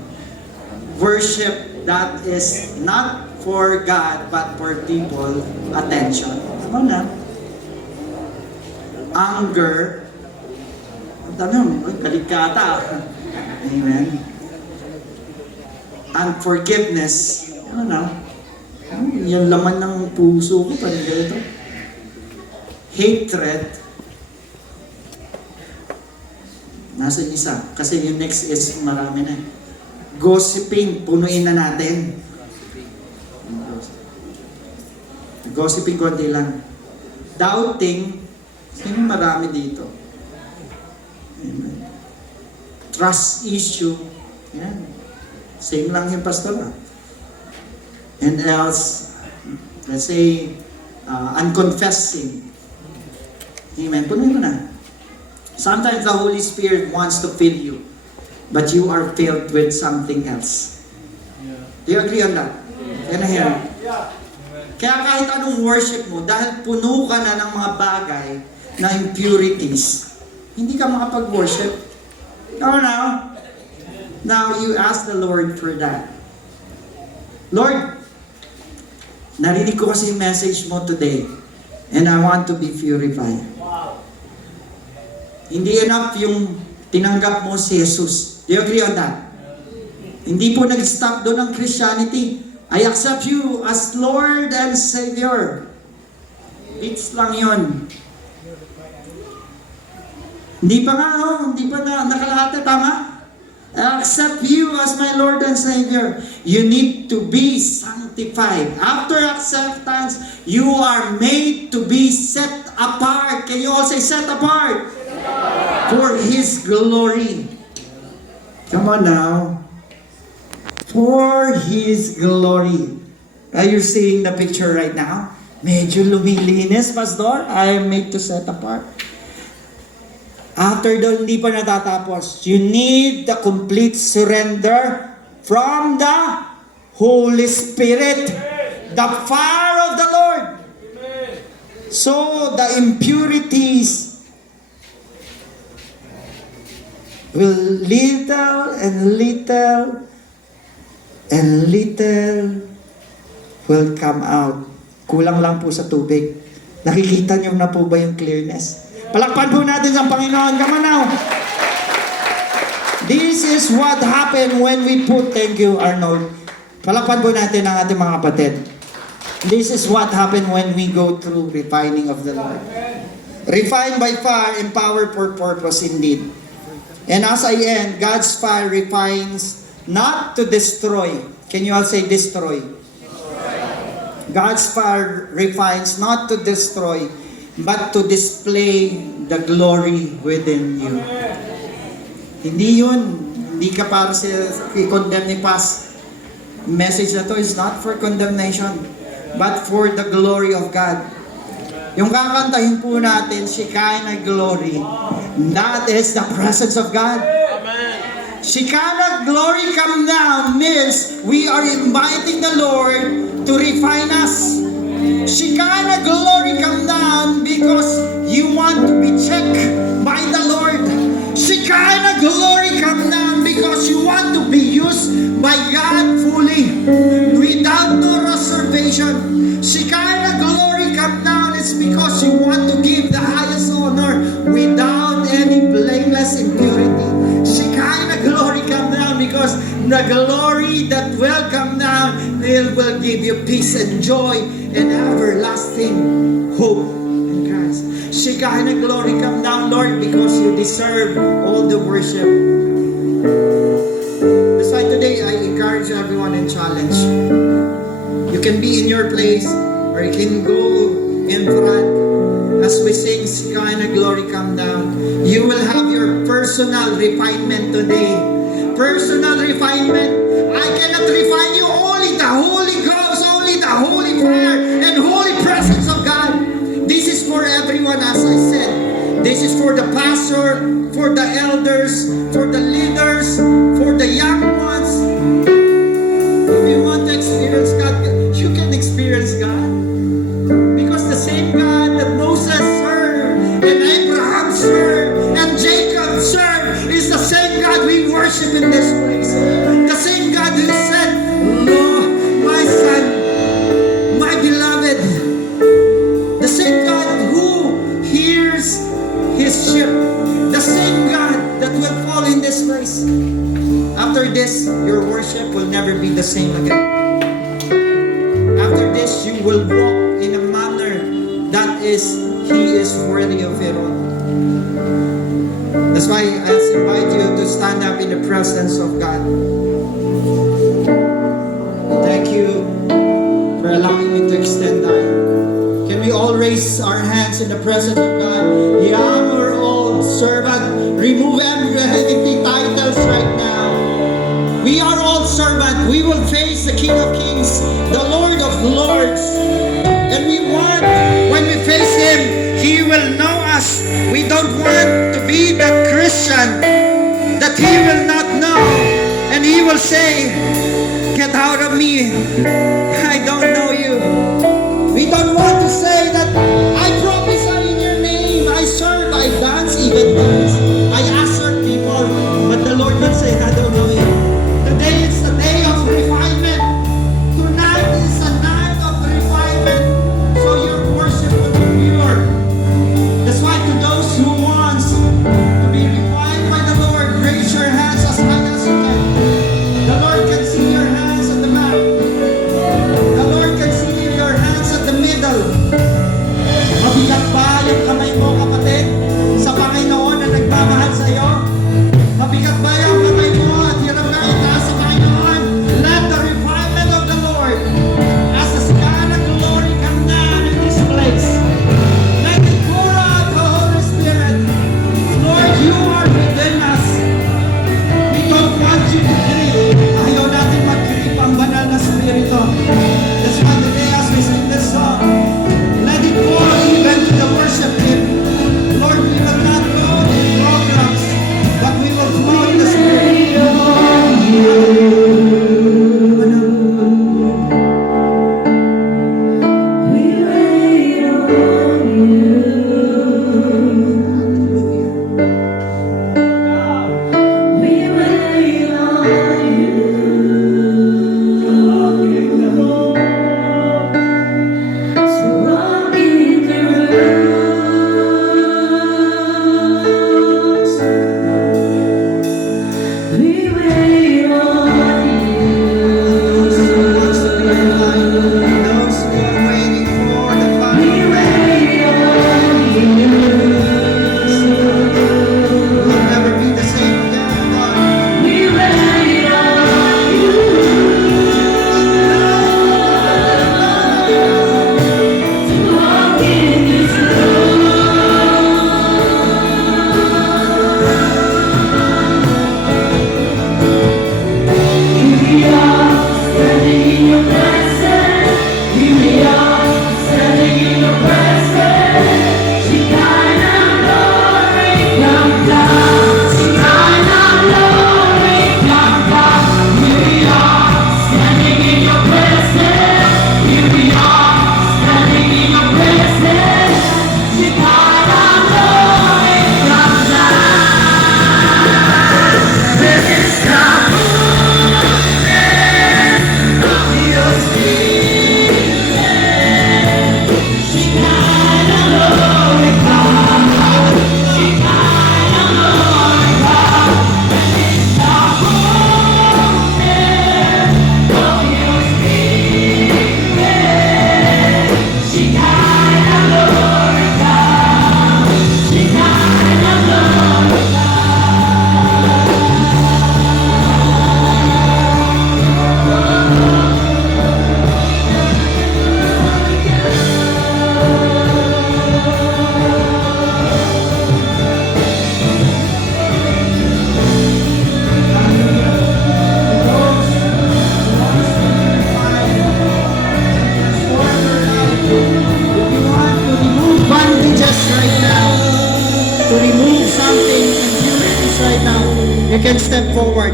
Worship that is not for God but for people. Attention. Come on now. Anger. Ang dami mo, kalikata. Amen. Unforgiveness. Ano na? Yung laman ng puso ko, parang ganito. Hatred. Nasa isa. Kasi yung next is marami na. Gossiping, punuin na natin. Gossiping, konti lang. Doubting, sino marami dito? Amen. Trust issue. Yan. Same lang yung pastor. And else, let's say, unconfessing. Amen. Punuin mo na. Sometimes the Holy Spirit wants to fill you, but you are filled with something else. Do you agree on that? Can I hear? Kaya kahit anong worship mo, dahil puno ka na ng mga bagay na impurities, hindi ka makapag-worship. Now you ask the Lord for that. Lord, narinig ko kasi yung message mo today, and I want to be purified. Hindi enough yung tinanggap mo si Jesus. Do you agree on that? Hindi po nag-stop doon ang Christianity. I accept you as Lord and Savior. It's lang yun. Hindi pa nakalahati, tama? I accept you as my Lord and Savior. You need to be sanctified. After acceptance, you are made to be set apart. Can you all say set apart? For His glory. Come on now. For His glory. Are you seeing the picture right now? Medyo lumilinis, Pastor. I am made to set apart. After doon, hindi pa natatapos. You need the complete surrender from the Holy Spirit. The fire of the Lord. So, the impurities will little will come out. Kulang lang po sa tubig. Nakikita niyo na po ba yung clearness? Palakpan po natin ang Panginoon. Come on now. This is what happened when we put, thank you Arnold. Palakpan po natin ang ating mga kapatid. This is what happened when we go through refining of the Lord. Refined by fire, empowered for purpose indeed. And as I end, God's fire refines not to destroy. Can you all say destroy? God's fire refines not to destroy, but to display the glory within you. Hindi yun. Hindi ka para sa i-condemn ni Paz. Message na to is not for condemnation. but for the glory of God. Yung kakantahin po natin, Shekinah glory, that is the presence of God. Shekinah glory come down means we are inviting the Lord to refine us. Shekinah glory come down because you want to be checked by the Lord. Shekinah glory come down because you want to be used by God fully, without no reservation. Shekinah glory come down is because you want to give the highest honor without any blameless impurity. Shekinah glory come down because the glory that will come down will give you peace and joy and everlasting hope in Christ. Shekinah glory come down, Lord, because you deserve all the worship. That's why today I encourage everyone and challenge. You can be in your place or you can go in front as we sing Shekinah glory come down. You will have your personal refinement today. Personal refinement. I cannot refine you, only the Holy Ghost, only the Holy Fire and Holy Presence of God. This is for everyone, as I said. This is for the pastor, for the elders, for the leaders, for the young ones. If you want to experience God, you can experience God. Because the same God that Moses served, and Abraham served, and Jacob served, is the same God we worship in this place. The same God who said, Lord, my son, my beloved. The same God who hears his sheep. The same God that will fall in this place. After this, your worship will never be the same again. After this, you will walk in a manner that is, He is worthy of it all. That's why I invite you to stand up in the presence of God. Thank you for allowing me to extend time. Can we all raise our hands in the presence of God? Young or old, servant, remove every heavy titles right now. We are all servant. We will face the King of Kings, the Lord of Lords. And we want, when we face Him, He will know us. We don't want to be that Christian that He will not know. And He will say, get out of me. I don't know you. We don't want to say that, I prophesy in your name. I serve, I dance, even dance. I ask certain people, but the Lord will say, I don't know you. Today is the day of refinement. Tonight is a night of refinement. So your worship will be pure. That's why to those who wants to be refined by the Lord, raise your hands as high as you can. The Lord can see your hands at the back. step forward.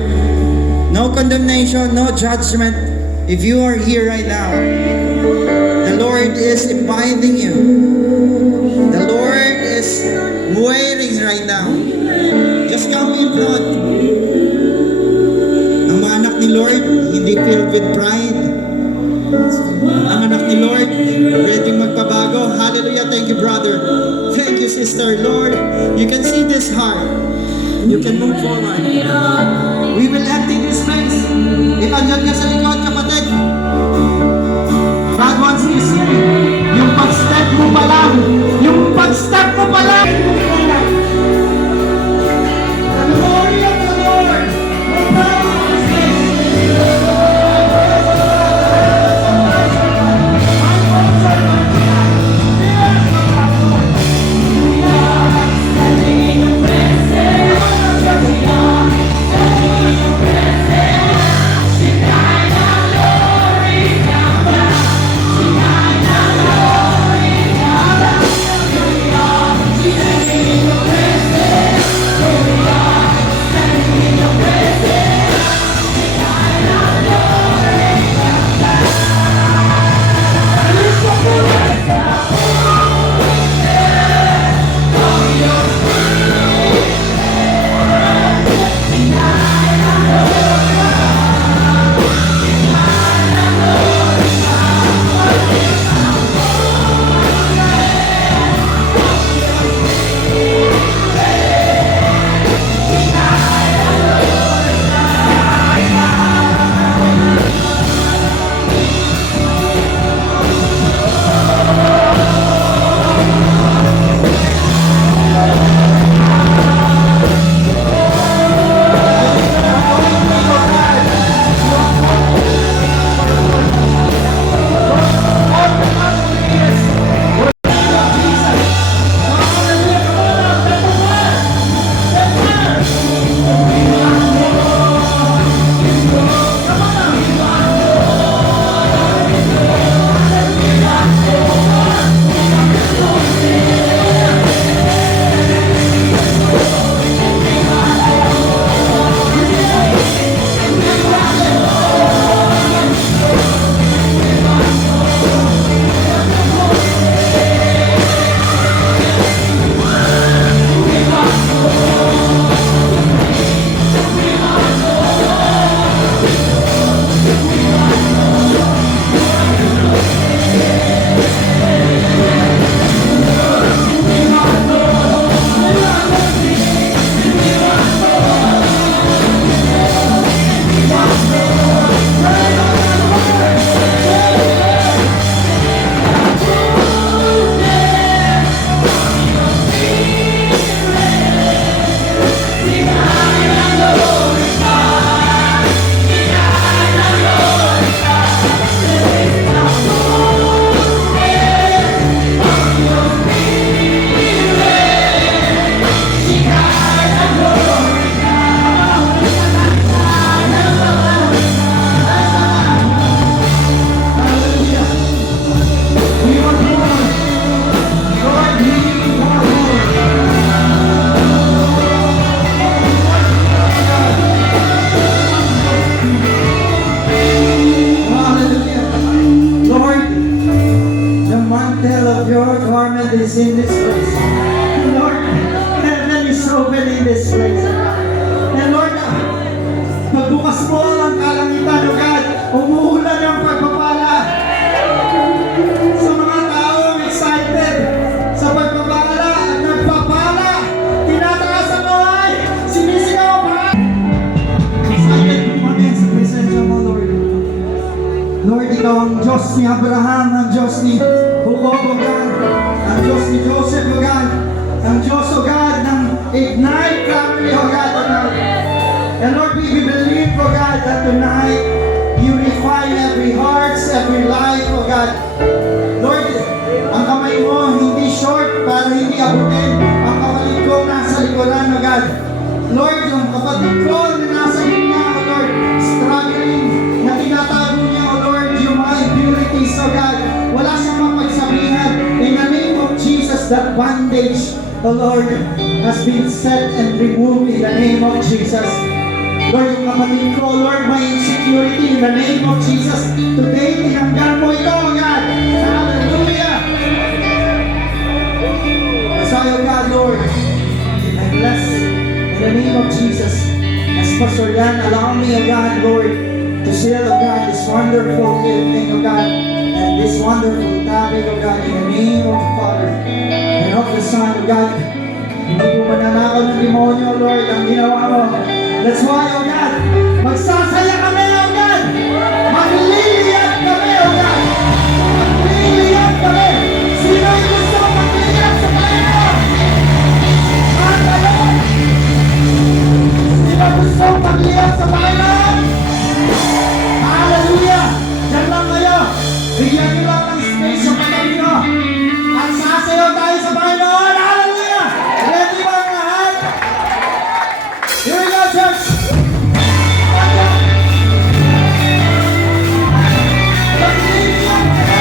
No condemnation, no judgment. If you are here right now, the Lord is inviting you. The Lord is waiting right now. Just come in front. Ang mga anak ni Lord, hindi filled with pride. Ang anak ni Lord, ready magpabago. Hallelujah. Thank you, brother. Thank you, sister. Lord, you can see this heart. You can move forward. We will empty this space. If andyan ka sa likod, kapatid, God wants to see yung pag-step mo pa lang. Yung pag-step mo pa lang. The glory of the Lord will come on this place. is in this place. Lord, heaven is open in this place. And Lord, pagbukas mo ang kalangitan, O God, umuulan ang pagpapala sa mga taong excited sa pagpapala at nagpapala. Tinataas ang kamay, sinisigaw pa. Excited pumanin sa presensya mo, Lord. Lord, ikaw ang Diyos ni Abraham, ang Diyos ni Jacob, O God, ang Diyos ni Joseph, O God, ang Diyos, O God, ng Ignite family, O God, O God. And Lord, we believe, O God, that tonight you refine every heart, every life, O God. Lord, ang kamay mo hindi short para hindi abutin. Ang kapatid ko nasa likuran, O God. Lord, yung kapatid ko na nasa linya, O Lord, struggling, na tinatago niya, O Lord, yung mga impurities, O God. Wala siyang mapagsabihan. In the name of Jesus, that bondage, O Lord, has been set and removed in the name of Jesus. Lord, yung kapatid ko, Lord, may insecurity in the name of Jesus. Today, tinanggal mo ito, O God. Hallelujah. That's why, O God, Lord, I bless in the name of Jesus. As Pastor Jan, allow me, O God, Lord, to share, O God, this wonderful thing, O God, and this wonderful topic, O God, in the name of the Father and of the Son, O God. Hindi mo mananakaw ng demonyo, Lord, ang ginawa mo. That's why, O God, magsasaya kami, O God. Magliliyap kami, O God. Magliliyap kami. Sino yung gusto magliliyap sa Panginoon? Mata, Lord. Sino gusto magliyap sa Panginoon? Hallelujah! Diyan lang kayo. Bigyan nyo lang ng space sa katabi nyo. At sasayaw tayo sa Panginoon. Hallelujah! Ready ba ang lahat? Here we go, church! Magliliyap ka na.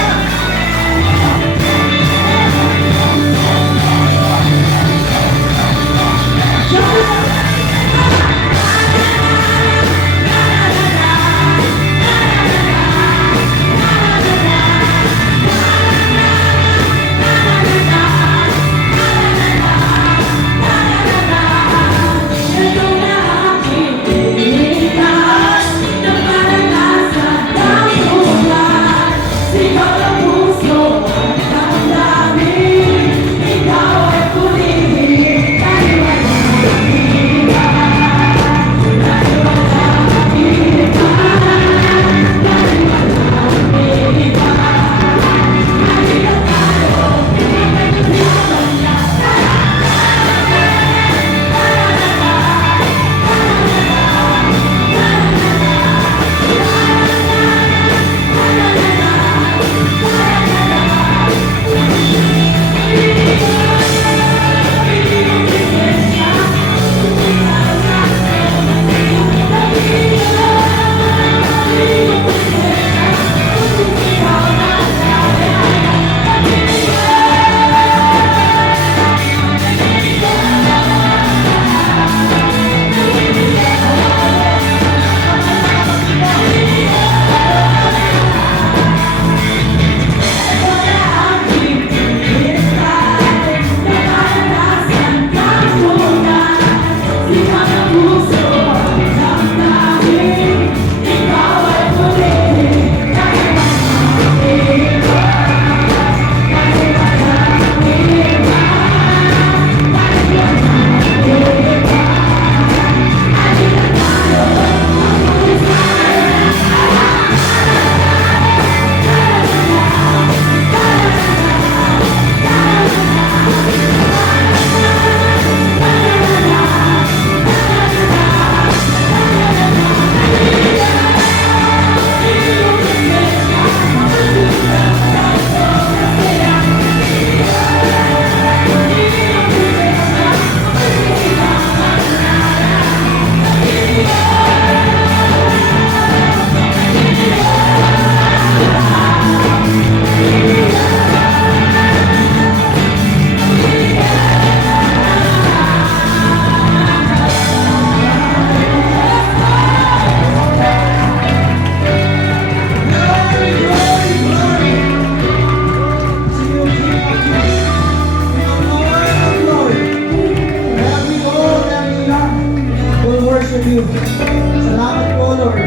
Salamat po, Lord.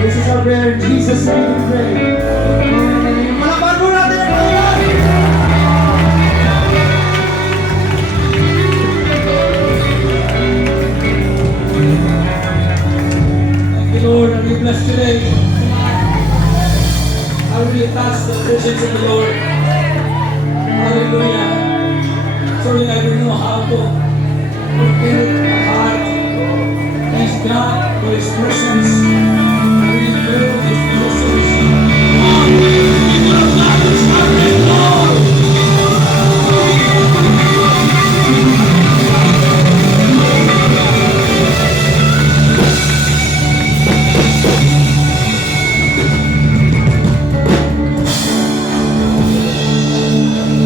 This is our prayer in Jesus' name we pray. Amen. Malapan po natin ang Panginoon. Thank you, Lord, and we bless today. I really touch the presence of the Lord. Hallelujah. So we never know how to fulfill our heart. Thank God for His presence. I really feel His presence. People of God, let's celebrate the Lord.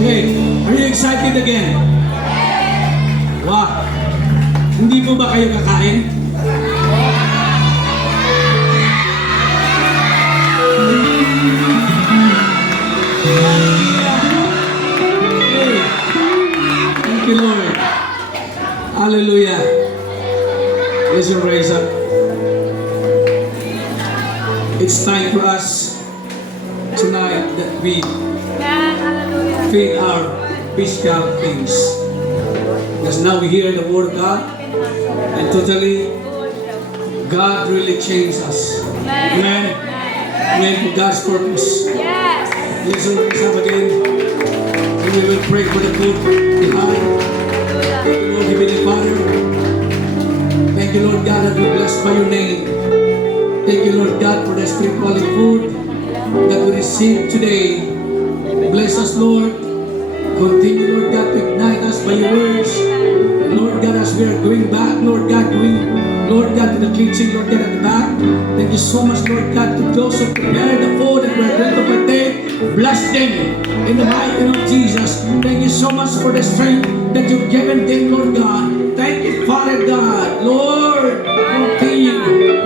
Okay, are you excited again? Wow! Hindi po ba kayo kakain? It's time for us tonight that we feed our physical things. Because now we hear the word of God, and totally God really changed us. Amen. Amen. For God's purpose. Let's raise up again. And we will pray for the food behind. Thank you, Lord, Heavenly Father. Thank you, Lord God, that we blessed by your name. Thank you, Lord God, for the spiritual food that we received today. Bless us, Lord. Continue, Lord God, to ignite us by your words. And Lord God, as we are going back, Lord God, Lord God, to the kitchen, Lord God, at the back. Thank you so much, Lord God, to those who prepare the food that we are going to partake. Bless them in the mighty name of Jesus. Thank you so much for the strength that you've given them, Lord God. Thank you, Father God. Lord, continue,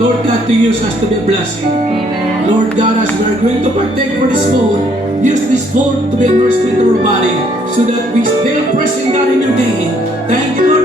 Lord God, to use us to be a blessing. Lord God, as we are going to partake for this food, use this food to be a nourishment to our body so that we still praising God in your name. Thank you, Lord.